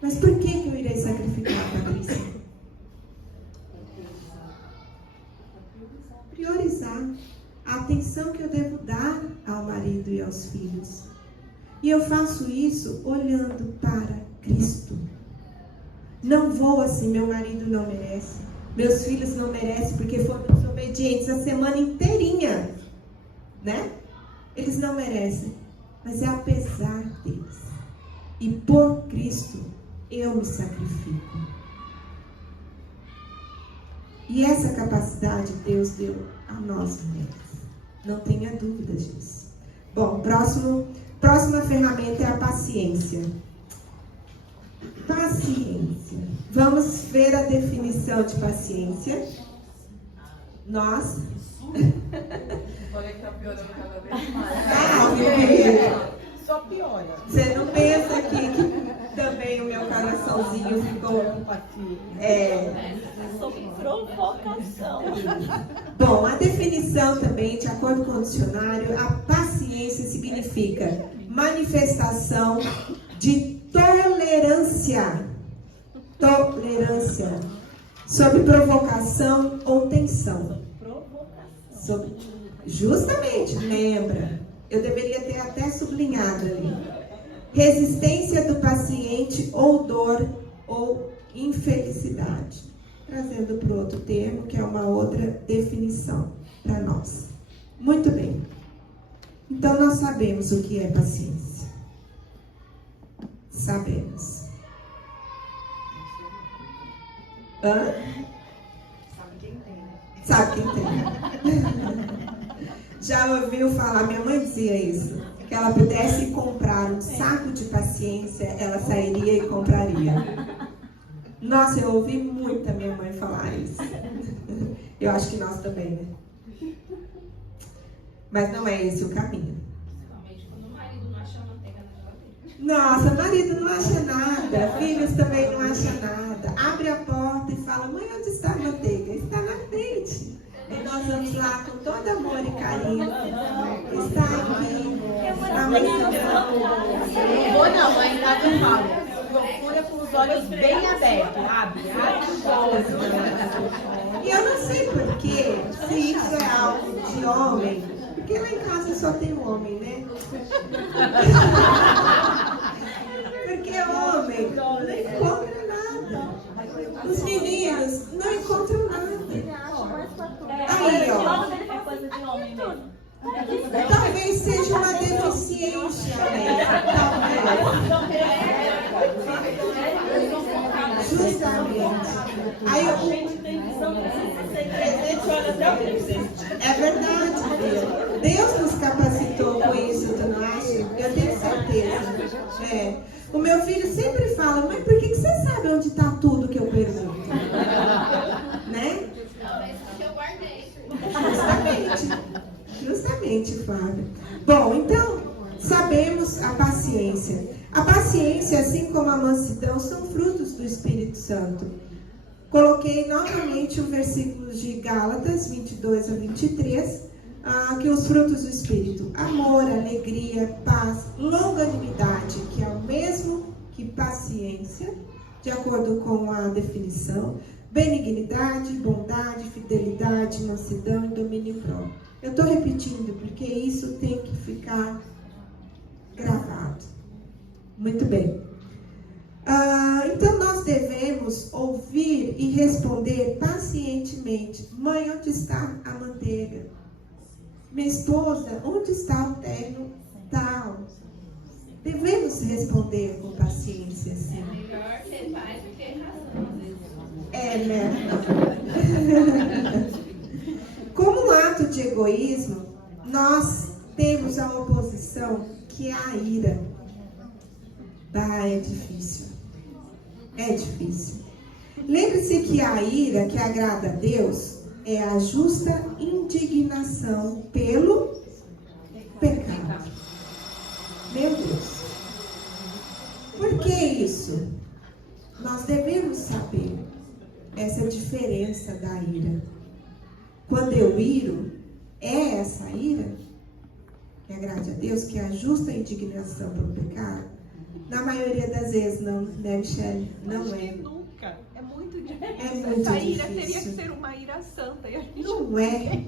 Mas por que eu irei sacrificar, Patrícia? Priorizar a atenção que eu devo dar ao marido e aos filhos. E eu faço isso olhando para Cristo. Não vou assim, meu marido não merece, meus filhos não merecem porque foram desobedientes a semana inteirinha, né? Eles não merecem, mas é apesar deles. E por Cristo eu me sacrifico. E essa capacidade Deus deu a nós mulheres. Não tenha dúvidas disso. Bom, próxima ferramenta é a paciência. Paciência. Vamos ver a definição de paciência. Nós. Olha que tá piorando cada vez mais. Ah, filho. Só piora. Você não pensa que também o meu coraçãozinho ficou... Sob provocação. Bom, a definição também, de acordo com o dicionário, a paciência significa manifestação de tolerância. Tolerância. Sob provocação ou tensão. Justamente, lembra. Eu deveria ter até sublinhado ali. Resistência do paciente ou dor ou infelicidade. Trazendo para o outro termo, que é uma outra definição para nós. Muito bem. Então, nós sabemos o que é paciência. Sabemos. Hã? Sabe quem tem. Já ouviu falar, minha mãe dizia isso, que ela pudesse comprar um saco de paciência, ela sairia e compraria. Nossa, eu ouvi muito a minha mãe falar isso. Eu acho que nós também, né? Mas não é esse o caminho. Principalmente quando o marido não acha manteiga na geladeira. Nossa, marido não acha nada, filhos também não acham nada. Abre a porta e fala, mãe, onde está a manteiga? Está na frente. E nós vamos lá com todo amor e carinho. Está aqui. A mãe Vou não, mas em casa eu falo. Procura com os olhos bem abertos. Abre. E eu não sei porquê, se isso é algo de homem, porque lá em casa só tem um homem, né? Porque homem não encontra nada. Os meninos não encontram nada. Aí, ó. É coisa de homem mesmo. Talvez seja uma deficiência, né? Talvez. Justamente. Aí é verdade. Deus nos capacitou com isso, tu não acha? Eu tenho certeza. É. O meu filho sempre fala, mãe, por que você sabe onde está tudo que eu pergunto? Né? Talvez porque eu guardei. Justamente, Fábio. Bom, então, sabemos a paciência. A paciência, assim como a mansidão, são frutos do Espírito Santo. Coloquei novamente o versículo de Gálatas 22 a 23, que os frutos do Espírito: amor, alegria, paz, longanimidade, que é o mesmo que paciência, de acordo com a definição, benignidade, bondade, fidelidade, mansidão e domínio próprio. Eu estou repetindo porque isso tem que ficar gravado. Muito bem. Então nós devemos ouvir e responder pacientemente: mãe, onde está a manteiga? Minha esposa, onde está o terno tal? Devemos responder com paciência, sim. Melhor ser pai do que razão, às vezes. É, né? Como um ato de egoísmo, nós temos a oposição que é a ira. É difícil. É difícil. Lembre-se que a ira que agrada a Deus é a justa indignação pelo pecado. Meu Deus. Por que isso? Nós devemos saber essa diferença da ira. Quando eu iro, é essa ira que agrade a Deus, que é a justa indignação pelo pecado? Na maioria das vezes não, né, Michele? Não Acho é. que nunca. É muito difícil. É muito Essa ira difícil. teria que ser uma ira santa. E a gente Não é.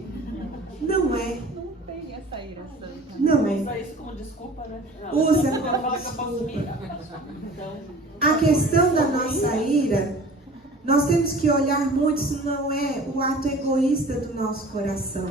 Não é. não tem essa ira santa. Não Usa é. isso como desculpa, né? Usa Eu como falo que eu posso me desculpa. irar. Então, A questão da nossa ira, nós temos que olhar muito se não é o ato egoísta do nosso coração.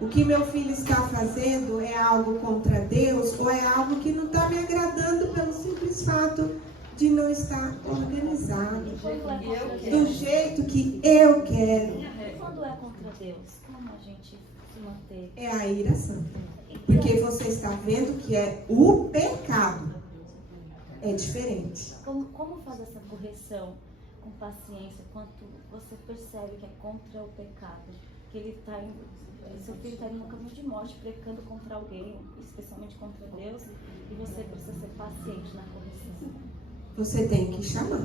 O que meu filho está fazendo é algo contra Deus ou é algo que não está me agradando pelo simples fato de não estar organizado, Quando é contra do Deus? jeito que eu quero. E quando é contra Deus, como a gente se manter? É a ira santa. Porque você está vendo que é o pecado. É diferente. Como fazer essa correção com paciência quando você percebe que é contra o pecado? Que ele está indo, seu filho está indo no caminho de morte, pecando contra alguém, especialmente contra Deus, e você precisa ser paciente na correção. Você tem que chamar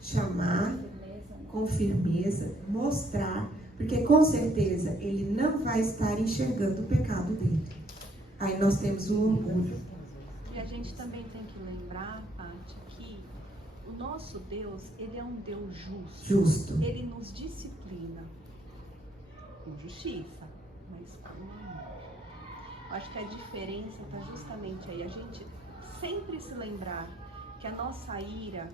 Firmeza, né? com firmeza, mostrar, porque com certeza ele não vai estar enxergando o pecado dele. Aí nós temos o orgulho. E a gente também tem que lembrar, Paty, que o nosso Deus, ele é um Deus justo. Justo. Ele nos disciplina com justiça, mas com amor. Eu acho que a diferença está justamente aí. A gente sempre se lembrar que a nossa ira,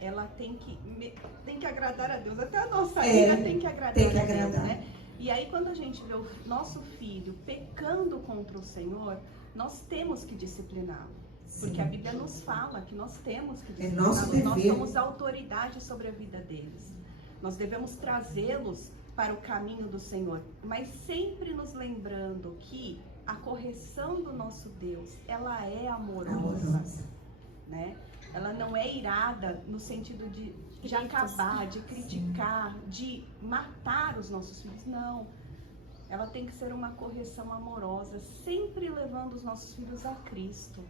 ela tem que agradar a Deus. Até a nossa ira tem que agradar tem que a Deus, agradar. né? E aí quando a gente vê o nosso filho pecando contra o Senhor, nós temos que discipliná-lo. Porque a Bíblia nos fala que nós temos que É nosso discipliná-los. Nós dever. somos autoridade sobre a vida deles. Nós devemos trazê-los para o caminho do Senhor, mas sempre nos lembrando que a correção do nosso Deus, ela é amorosa, né? Ela não é irada no sentido de acabar, de criticar, de matar os nossos filhos, não. Ela tem que ser uma correção amorosa, sempre levando os nossos filhos a Cristo.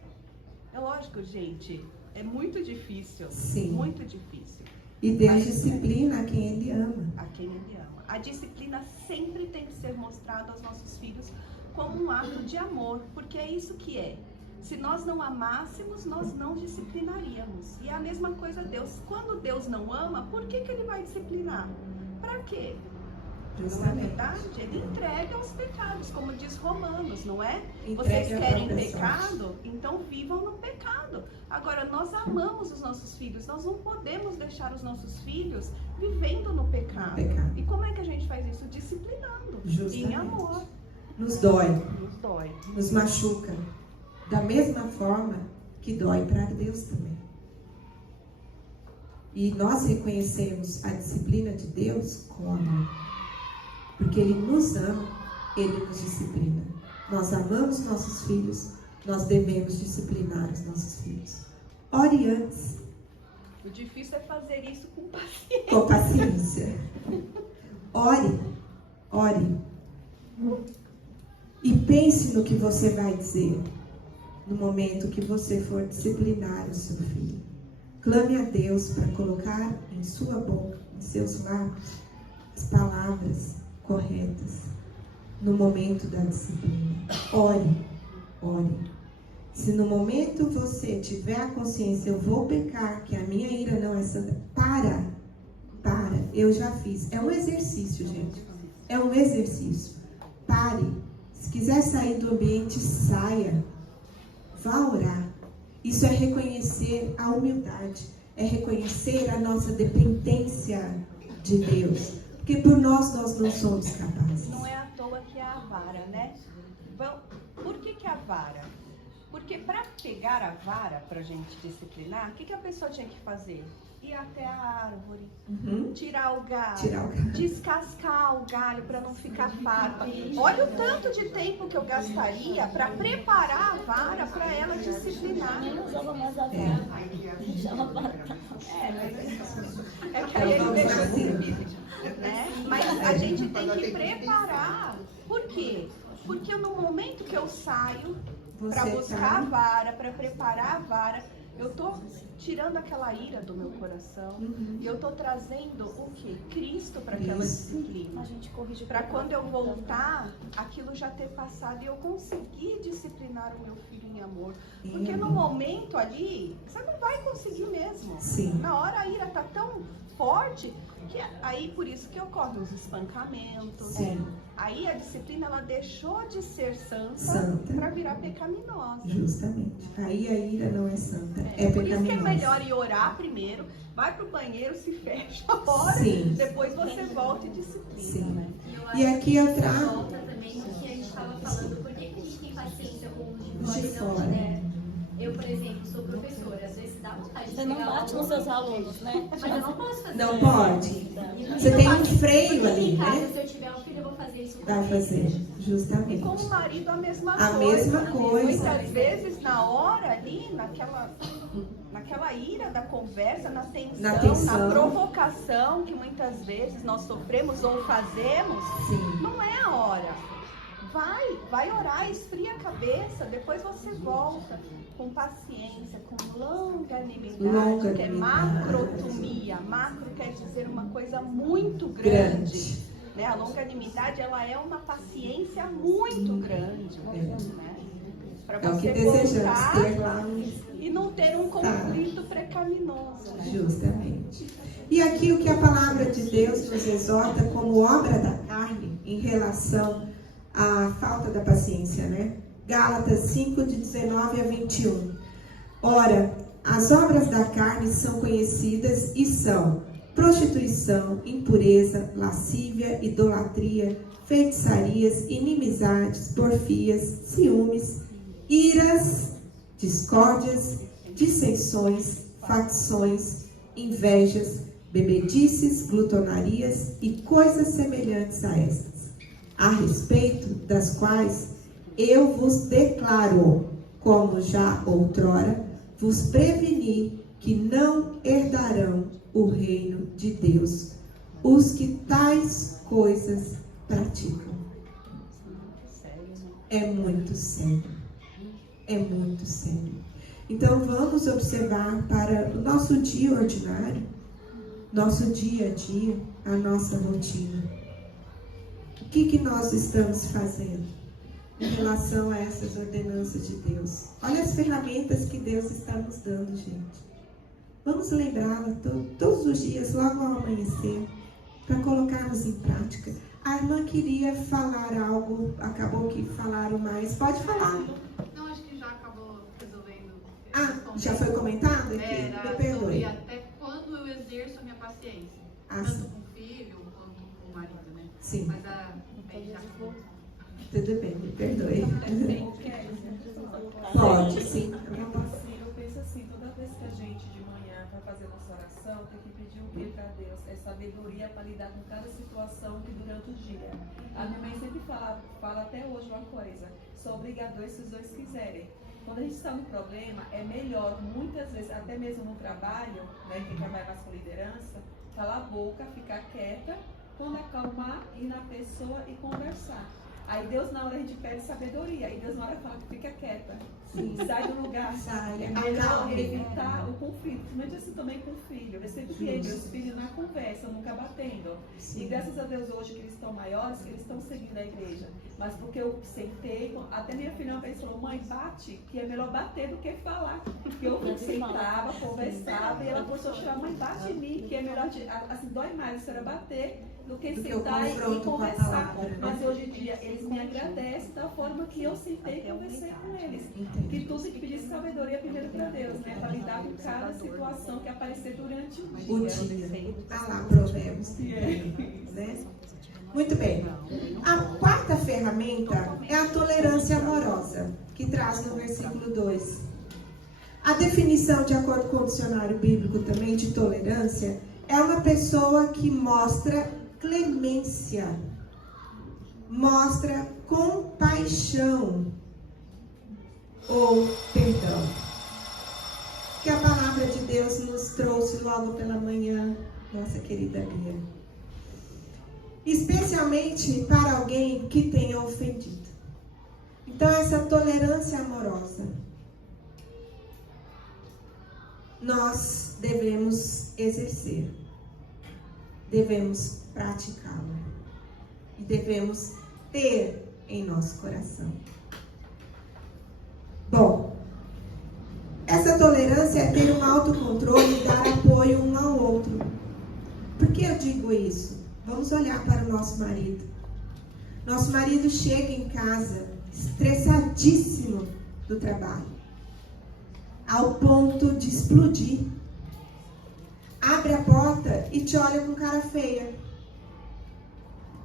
É lógico, gente, é muito difícil, Sim. muito difícil. E Deus Mas, disciplina a quem Ele ama. A quem Ele ama. A disciplina sempre tem que ser mostrada aos nossos filhos como um ato de amor, porque é isso que é. Se nós não amássemos, nós não disciplinaríamos. E é a mesma coisa Deus. Quando Deus não ama, por que Ele vai disciplinar? Para quê? Não é Justamente. verdade? Ele entrega aos pecados, como diz Romanos, não é? Entrega Vocês a querem própria pecado? Então vivam no pecado. Agora, nós amamos os nossos filhos, nós não podemos deixar os nossos filhos vivendo no pecado. Pecado. E como é que a gente faz isso? Disciplinando, Justamente. em amor. Nos dói, Nos dói. nos machuca. Da mesma forma que dói para Deus também. E nós reconhecemos a disciplina de Deus com amor. Porque Ele nos ama, Ele nos disciplina. Nós amamos nossos filhos, nós devemos disciplinar os nossos filhos. Ore antes, O difícil é fazer isso com paciência. com paciência. Ore. E pense no que você vai dizer no momento que você for disciplinar o seu filho. Clame a Deus para colocar em sua boca, em seus lábios, as palavras corretas no momento da disciplina. Ore. Se no momento você tiver a consciência, eu vou pecar, que a minha ira não é santa, para. Eu já fiz. É um exercício, gente. É um exercício. Pare. Se quiser sair do ambiente, saia. Vá orar. Isso é reconhecer a humildade. É reconhecer a nossa dependência de Deus. Porque por nós não somos capazes. Não é à toa que é a vara, né? Por que a vara? Porque para pegar a vara, para a gente disciplinar, o que a pessoa tinha que fazer? ir até a árvore, Uhum. tirar o galho, Tirar o galho. descascar o galho para não ficar farpa. Olha o tanto de tempo que eu gastaria para preparar a vara para ela disciplinar. Nem usava mais a É. vara. Usava a vara. É que aí ele deixa servido, né? Mas a gente tem que preparar. Por quê? Porque no momento que eu saio para Você buscar a tá. vara, para preparar a vara, eu tô tirando aquela ira do meu coração. Uhum. E eu tô trazendo o quê? Cristo para aquela Cristo. disciplina. A gente corrige Para quando eu voltar, aquilo já ter passado e eu conseguir disciplinar o meu filho em amor. Porque no momento ali, você não vai conseguir mesmo. Sim. Na hora a ira tá tão forte que aí por isso que ocorrem os espancamentos. Sim. Aí a disciplina ela deixou de ser santa Santa. para virar pecaminosa. Justamente. Aí a ira não é santa, é Por isso que é pecaminosa. melhor ir orar primeiro, vai pro banheiro, se fecha, ora, Sim. depois você volta e disciplina, Sim. né? E aqui eu Isso trago volta também no que a gente estava falando. Por que que a gente tem paciência com os de os fora de e não fora. de dentro? Eu, por exemplo, sou professora. Às vezes dá vontade de Você não pegar o bate nos seus alunos, né? Mas eu não posso fazer Não isso. pode. E Você não tem um posso. freio Porque ali, em casa, né? se eu tiver um filho, eu vou fazer isso com Vai ele. fazer, E justamente. com o marido a mesma A coisa. mesma coisa. Muitas vezes na hora ali, naquela ira da conversa, na Na tensão, tensão. na provocação que muitas vezes nós sofremos ou fazemos, Sim. não é a hora. Vai orar, esfria a cabeça, depois você volta com paciência, com longanimidade, Longanimidade. que é macrotomia. Macro quer dizer uma coisa muito grande. Né? A longanimidade ela é uma paciência muito grande. Né? Para É o que você desejamos voltar ter lá no... e não ter um conflito pecaminoso. Né? Justamente. E aqui o que a palavra de Deus nos exorta como obra da carne em relação à falta da paciência, né? Gálatas 5, de 19 a 21. Ora, as obras da carne são conhecidas e são prostituição, impureza, lascívia, idolatria, feitiçarias, inimizades, porfias, ciúmes, iras, discórdias, dissensões, facções, invejas, bebedices, glutonarias e coisas semelhantes a estas, a respeito das quais eu vos declaro, como já outrora vos preveni, que não herdarão o reino de Deus os que tais coisas praticam. É muito sério. É muito sério. Então vamos observar para o nosso dia ordinário, nosso dia a dia, a nossa rotina. O que nós estamos fazendo em relação a essas ordenanças de Deus? Olha as ferramentas que Deus está nos dando, gente. Vamos lembrá-la todos os dias, logo ao amanhecer, para colocarmos em prática. A irmã queria falar algo, acabou que falaram mais. Pode falar. Não, acho que já acabou resolvendo. Já foi comentado aqui? Era Me sobre perdoe. até quando eu exerço a minha paciência. Ah, Tanto sim. com o filho quanto com o marido, né? Sim, Mas aí já acabou. tudo bem, me perdoe. Pode. Pode, sim. Eu penso assim, toda vez que a gente de manhã vai fazer nossa oração, tem que pedir o que para Deus? É sabedoria para lidar com cada situação que durante o dia. A minha mãe sempre fala até hoje uma coisa, só obrigador se os dois quiserem. Quando a gente está no problema, é melhor, muitas vezes, até mesmo no trabalho, né, quem trabalha mais com liderança, calar a boca, ficar quieta, quando acalmar, ir na pessoa e conversar. Aí Deus na hora a gente pede sabedoria, aí Deus na hora fala que fica quieta, sai do lugar, Sai, é melhor acalme. evitar o conflito. Não é assim também com o filho, eu sempre criei meus filhos na conversa, nunca batendo. E graças a Deus hoje que eles estão maiores, que eles estão seguindo a igreja. Mas porque eu sentei, até minha filha uma vez falou, mãe, bate, que é melhor bater do que falar. Porque eu sentava, conversava, e ela começou a chorar, mãe, bate em mim, que é melhor, assim, dói mais a senhora bater do que sentar e conversar. Mas hoje em dia eles me agradecem da forma que eu sentei e conversei com eles. Que tudo tem que pedir sabedoria primeiro para Deus, né? Para lidar com cada situação que aparecer durante o dia. O dia. Ah lá, Provérbios. Né? Muito bem. A quarta ferramenta é a tolerância amorosa, que traz no versículo 2. A definição, de acordo com o dicionário bíblico também, de tolerância, é uma pessoa que mostra clemência, mostra compaixão ou perdão. Que a palavra de Deus nos trouxe logo pela manhã, nossa querida Bia. Especialmente para alguém que tenha ofendido. Então, essa tolerância amorosa, nós devemos exercer, devemos praticá-la e devemos ter em nosso coração. Bom, essa tolerância é ter um autocontrole e dar apoio um ao outro. Por que eu digo isso? Vamos olhar para o nosso marido. Nosso marido chega em casa estressadíssimo do trabalho, ao ponto de explodir. Abre a porta e te olha com cara feia.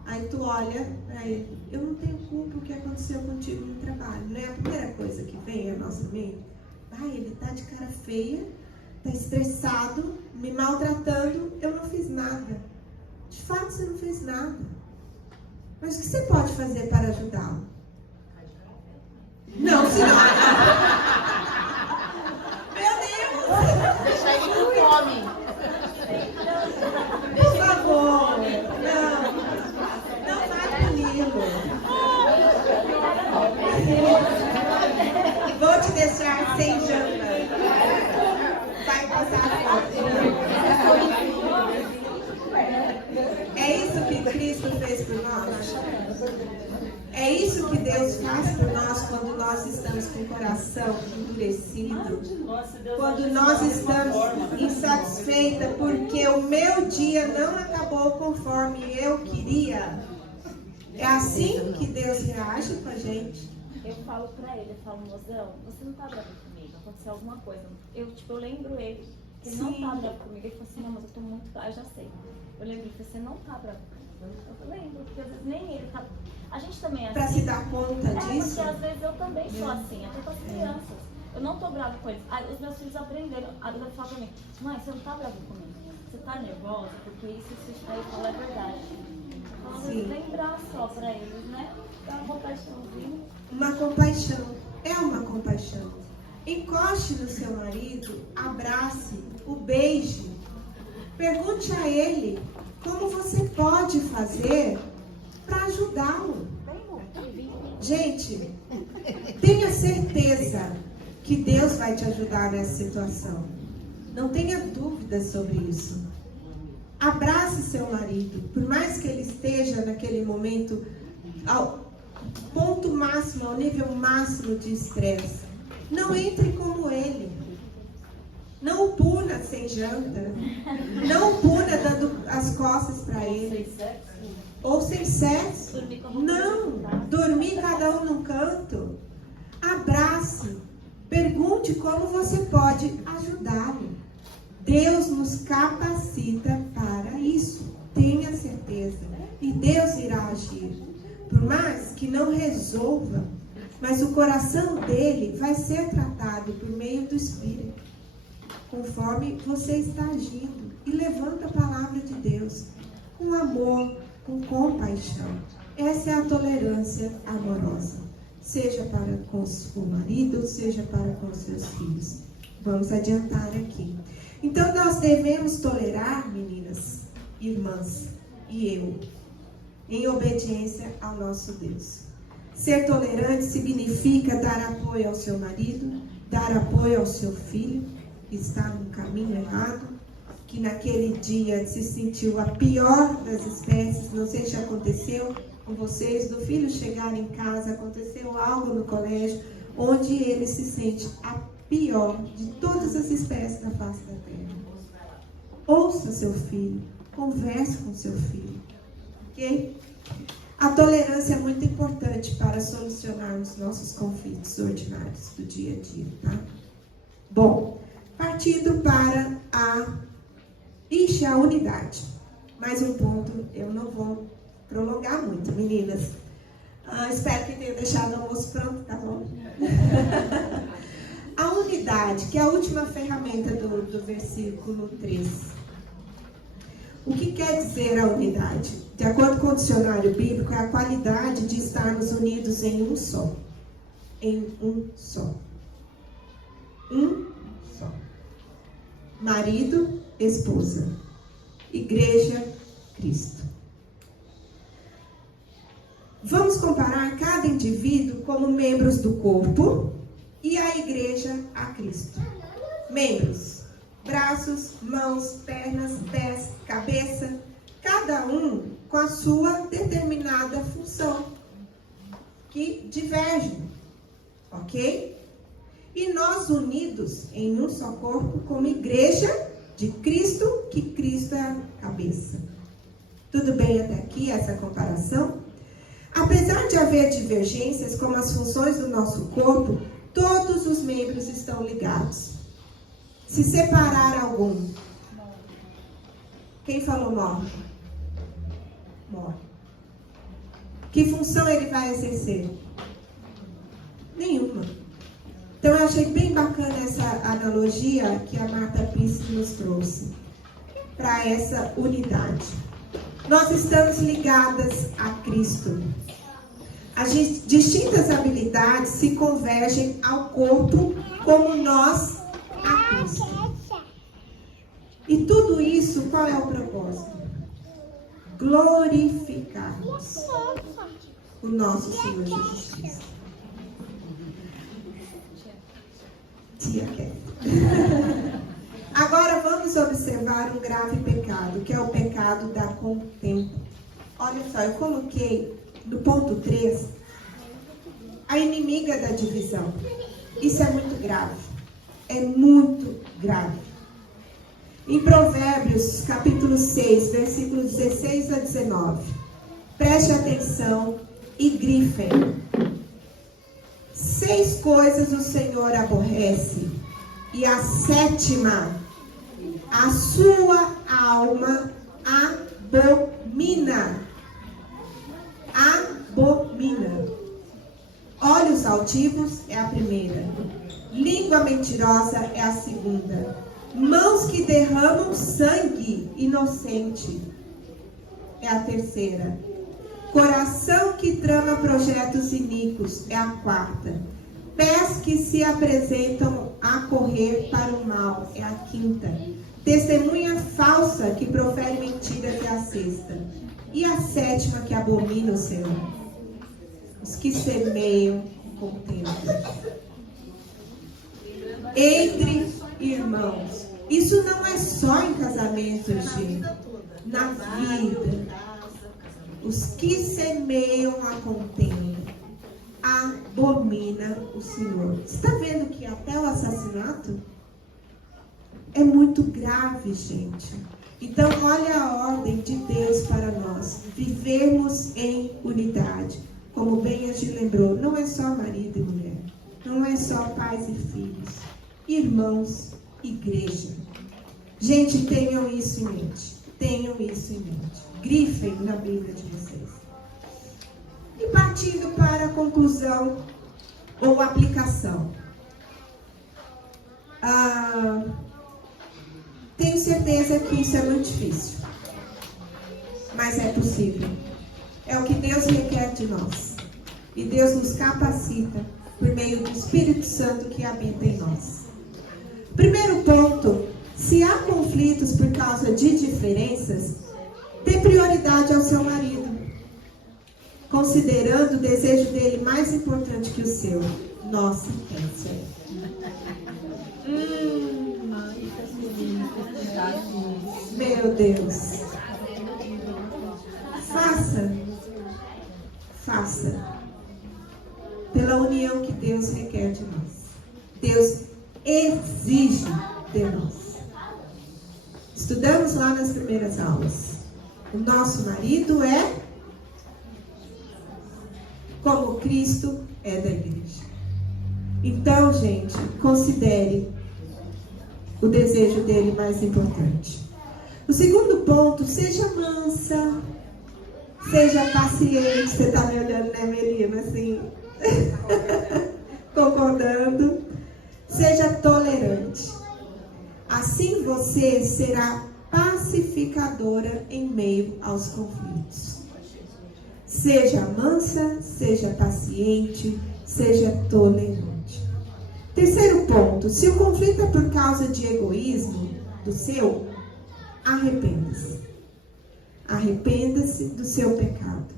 Aí tu olha pra ele. Eu não tenho culpa o que aconteceu contigo no trabalho. Não é a primeira coisa que vem à nossa mente. Ai, ele tá de cara feia, tá estressado, me maltratando, eu não fiz nada. De fato, você não fez nada. Mas o que você pode fazer para ajudá-lo? Não, senão... Meu Deus! Deixa ele com fome. Por favor, não vai puni-lo. Vou te deixar sem janta. Vai passar fome. É isso que Cristo fez por nós? É isso que Deus faz por nós quando nós estamos com o coração endurecido? Quando nós estamos insatisfeitos porque o meu dia não acabou conforme eu queria? É assim que Deus reage com a gente? Eu falo pra ele, eu falo, mozão, você não tá bravo comigo, aconteceu alguma coisa. Eu lembro ele, que ele não tá bravo comigo. Ele falou assim, não, mas eu tô muito, eu já sei. Eu lembro, ele falou, você não tá bravo comigo. Eu lembro, porque às vezes nem ele tá. A gente também é assim. Pra se dar conta disso? Porque às vezes eu também sou assim, até com as crianças. Eu não tô brava com eles. Aí os meus filhos aprenderam. A Duda fala pra mim, mãe, você não tá brava comigo. Você tá nervosa, porque isso aí eu falo é verdade. Então, às vezes, lembrar só pra eles, né? Dá uma compaixãozinha. Uma compaixão. É uma compaixão. Encoste no seu marido, abrace, o beije. Pergunte a ele como você pode fazer para ajudá-lo. Gente, tenha certeza que Deus vai te ajudar nessa situação. Não tenha dúvidas sobre isso. Abrace seu marido, por mais que ele esteja naquele momento ao ponto máximo, ao nível máximo de estresse. Não entre como ele. Não o puna sem janta. Não o puna dando as costas para ele. Ou sem sexo. Não. Dormir cada um num canto. Abrace. Pergunte como você pode ajudá-lo. Deus nos capacita para isso. Tenha certeza. E Deus irá agir. Por mais que não resolva, mas o coração dele vai ser tratado por meio do Espírito, conforme você está agindo. E levanta a palavra de Deus com amor, com compaixão. Essa é a tolerância amorosa, seja para com o marido, seja para com os seus filhos. Vamos adiantar aqui. Então nós devemos tolerar, meninas, irmãs e eu, em obediência ao nosso Deus. Ser tolerante significa dar apoio ao seu marido, dar apoio ao seu filho, que está no caminho errado, que naquele dia se sentiu a pior das espécies. Não sei se aconteceu com vocês, do filho chegar em casa, aconteceu algo no colégio, onde ele se sente a pior de todas as espécies da face da terra. Ouça seu filho, converse com seu filho, ok? A tolerância é muito importante para solucionarmos nossos conflitos ordinários do dia a dia, tá? Bom, partindo para a unidade. Mais um ponto, eu não vou prolongar muito, meninas. Espero que tenham deixado o almoço pronto, tá bom? A unidade, que é a última ferramenta do versículo 3. O que quer dizer a unidade? De acordo com o dicionário bíblico, é a qualidade de estarmos unidos em um só. Em um só. Um só. Marido, esposa. Igreja, Cristo. Vamos comparar cada indivíduo como membros do corpo e a igreja a Cristo. Membros: braços, mãos, pernas, pés, cabeça, cada um com a sua determinada função, que divergem, ok? E nós unidos em um só corpo como igreja de Cristo, que Cristo é a cabeça. Tudo bem até aqui essa comparação? Apesar de haver divergências como as funções do nosso corpo, todos os membros estão ligados. Se separar algum, quem falou morre? Morre. Que função ele vai exercer? Nenhuma. Então eu achei bem bacana essa analogia que a Marta Príncipe nos trouxe para essa unidade. Nós estamos ligadas a Cristo. As distintas habilidades se convergem ao corpo como nós a Cristo. E tudo isso, qual é o propósito? Glorificarmos o nosso Senhor Jesus Cristo. Tia quer. Agora vamos observar um grave pecado, que é o pecado da contenda. Olha só, eu coloquei no ponto 3 a inimiga da divisão. Isso é muito grave. É muito grave. Em Provérbios, capítulo 6, versículos 16 a 19. Preste atenção e grifem. 6 coisas o Senhor aborrece, e a 7ª, a sua alma abomina. Abomina. Olhos altivos é a primeira. Língua mentirosa é a segunda. Mãos que derramam sangue inocente é a terceira. Coração que trama projetos iníquos é a quarta. Pés que se apresentam a correr para o mal é a quinta. Testemunha falsa que profere mentiras é a sexta. E a 7ª que abomina o Senhor: os que semeiam contenda entre irmãos. Isso não é só em casamento, gente. Na vida. Os que semeiam a contenda abomina o Senhor. Está vendo que até o assassinato é muito grave, gente. Então, olha a ordem de Deus para nós. Vivermos em unidade. Como bem a gente lembrou, não é só marido e mulher. Não é só pais e filhos. Irmãos, igreja. Gente, tenham isso em mente. Tenham isso em mente. Grifem na Bíblia de vocês. E partindo para a conclusão ou aplicação. Tenho certeza que isso é muito difícil. Mas é possível. É o que Deus requer de nós. E Deus nos capacita por meio do Espírito Santo que habita em nós. Primeiro ponto: se há conflitos por causa de diferenças, dê prioridade ao seu marido, considerando o desejo dele mais importante que o seu. Nossa, câncer. Meu Deus. Faça. Pela união que Deus requer de nós. Deus exige de nós. Estudamos lá nas primeiras aulas. O nosso marido é como Cristo é da igreja. Então, gente, considere o desejo dele mais importante. O segundo ponto: seja mansa, seja paciente. Você está me olhando, né, Melina? Assim, concordando. Seja Assim você será pacificadora em meio aos conflitos. Seja mansa, seja paciente, seja tolerante. Terceiro ponto, se o conflito é por causa de egoísmo do seu, arrependa-se. Arrependa-se do seu pecado.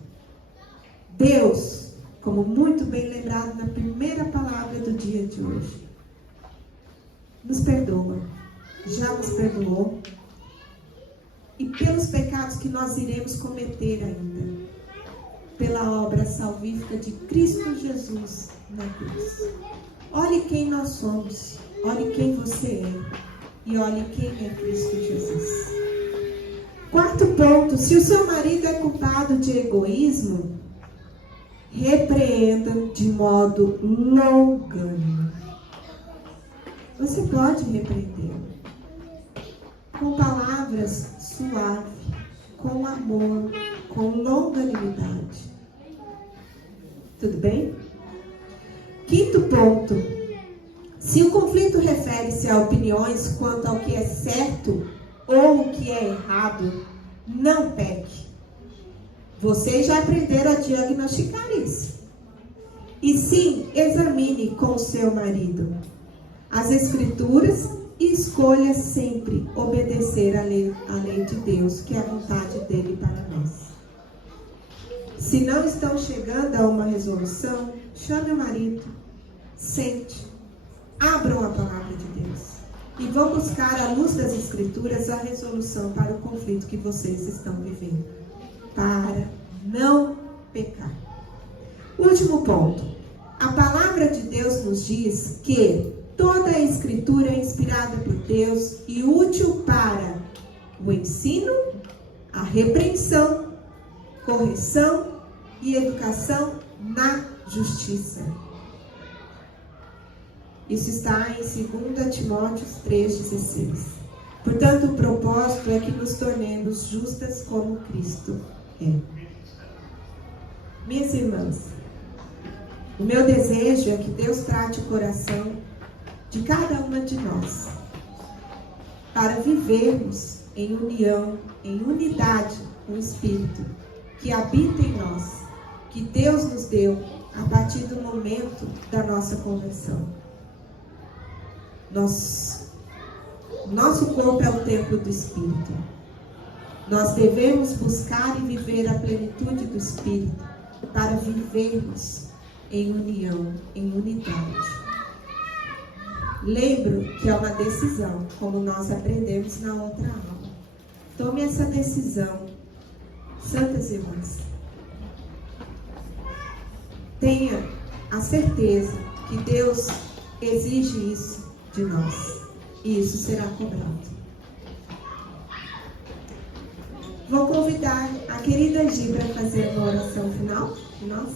Deus, como muito bem lembrado na primeira palavra do dia de hoje, nos perdoa, já nos perdoou, e pelos pecados que nós iremos cometer ainda, pela obra salvífica de Cristo Jesus na cruz. Olhe quem nós somos, olhe quem você é, e olhe quem é Cristo Jesus. Quarto ponto, se o seu marido é culpado de egoísmo, repreenda de modo longânimo. Você pode repreendê-lo com palavras suaves, com amor, com longanimidade. Tudo bem? Quinto ponto, se o conflito refere-se a opiniões quanto ao que é certo ou o que é errado, não peque. Vocês já aprenderam a diagnosticar isso. E sim, examine com o seu marido as Escrituras e escolha sempre obedecer à lei de Deus, que é a vontade dele para nós. Se não estão chegando a uma resolução, chame o marido, sente, abram a palavra de Deus e vão buscar à luz das Escrituras a resolução para o conflito que vocês estão vivendo, para não pecar. Último ponto. A palavra de Deus nos diz que toda a Escritura é inspirada por Deus e útil para o ensino, a repreensão, correção e educação na justiça. Isso está em 2 Timóteo 3,16. Portanto, o propósito é que nos tornemos justas como Cristo é. Minhas irmãs, o meu desejo é que Deus trate o coração de cada uma de nós, para vivermos em união, em unidade com o Espírito que habita em nós, que Deus nos deu a partir do momento da nossa conversão. Nosso corpo é o templo do Espírito. Nós devemos buscar e viver a plenitude do Espírito para vivermos em união, em unidade. Lembro que é uma decisão, como nós aprendemos na outra aula. Tome essa decisão, santas irmãs. Tenha a certeza que Deus exige isso de nós, e isso será cobrado. Vou convidar a querida Gi para fazer uma oração final de nós.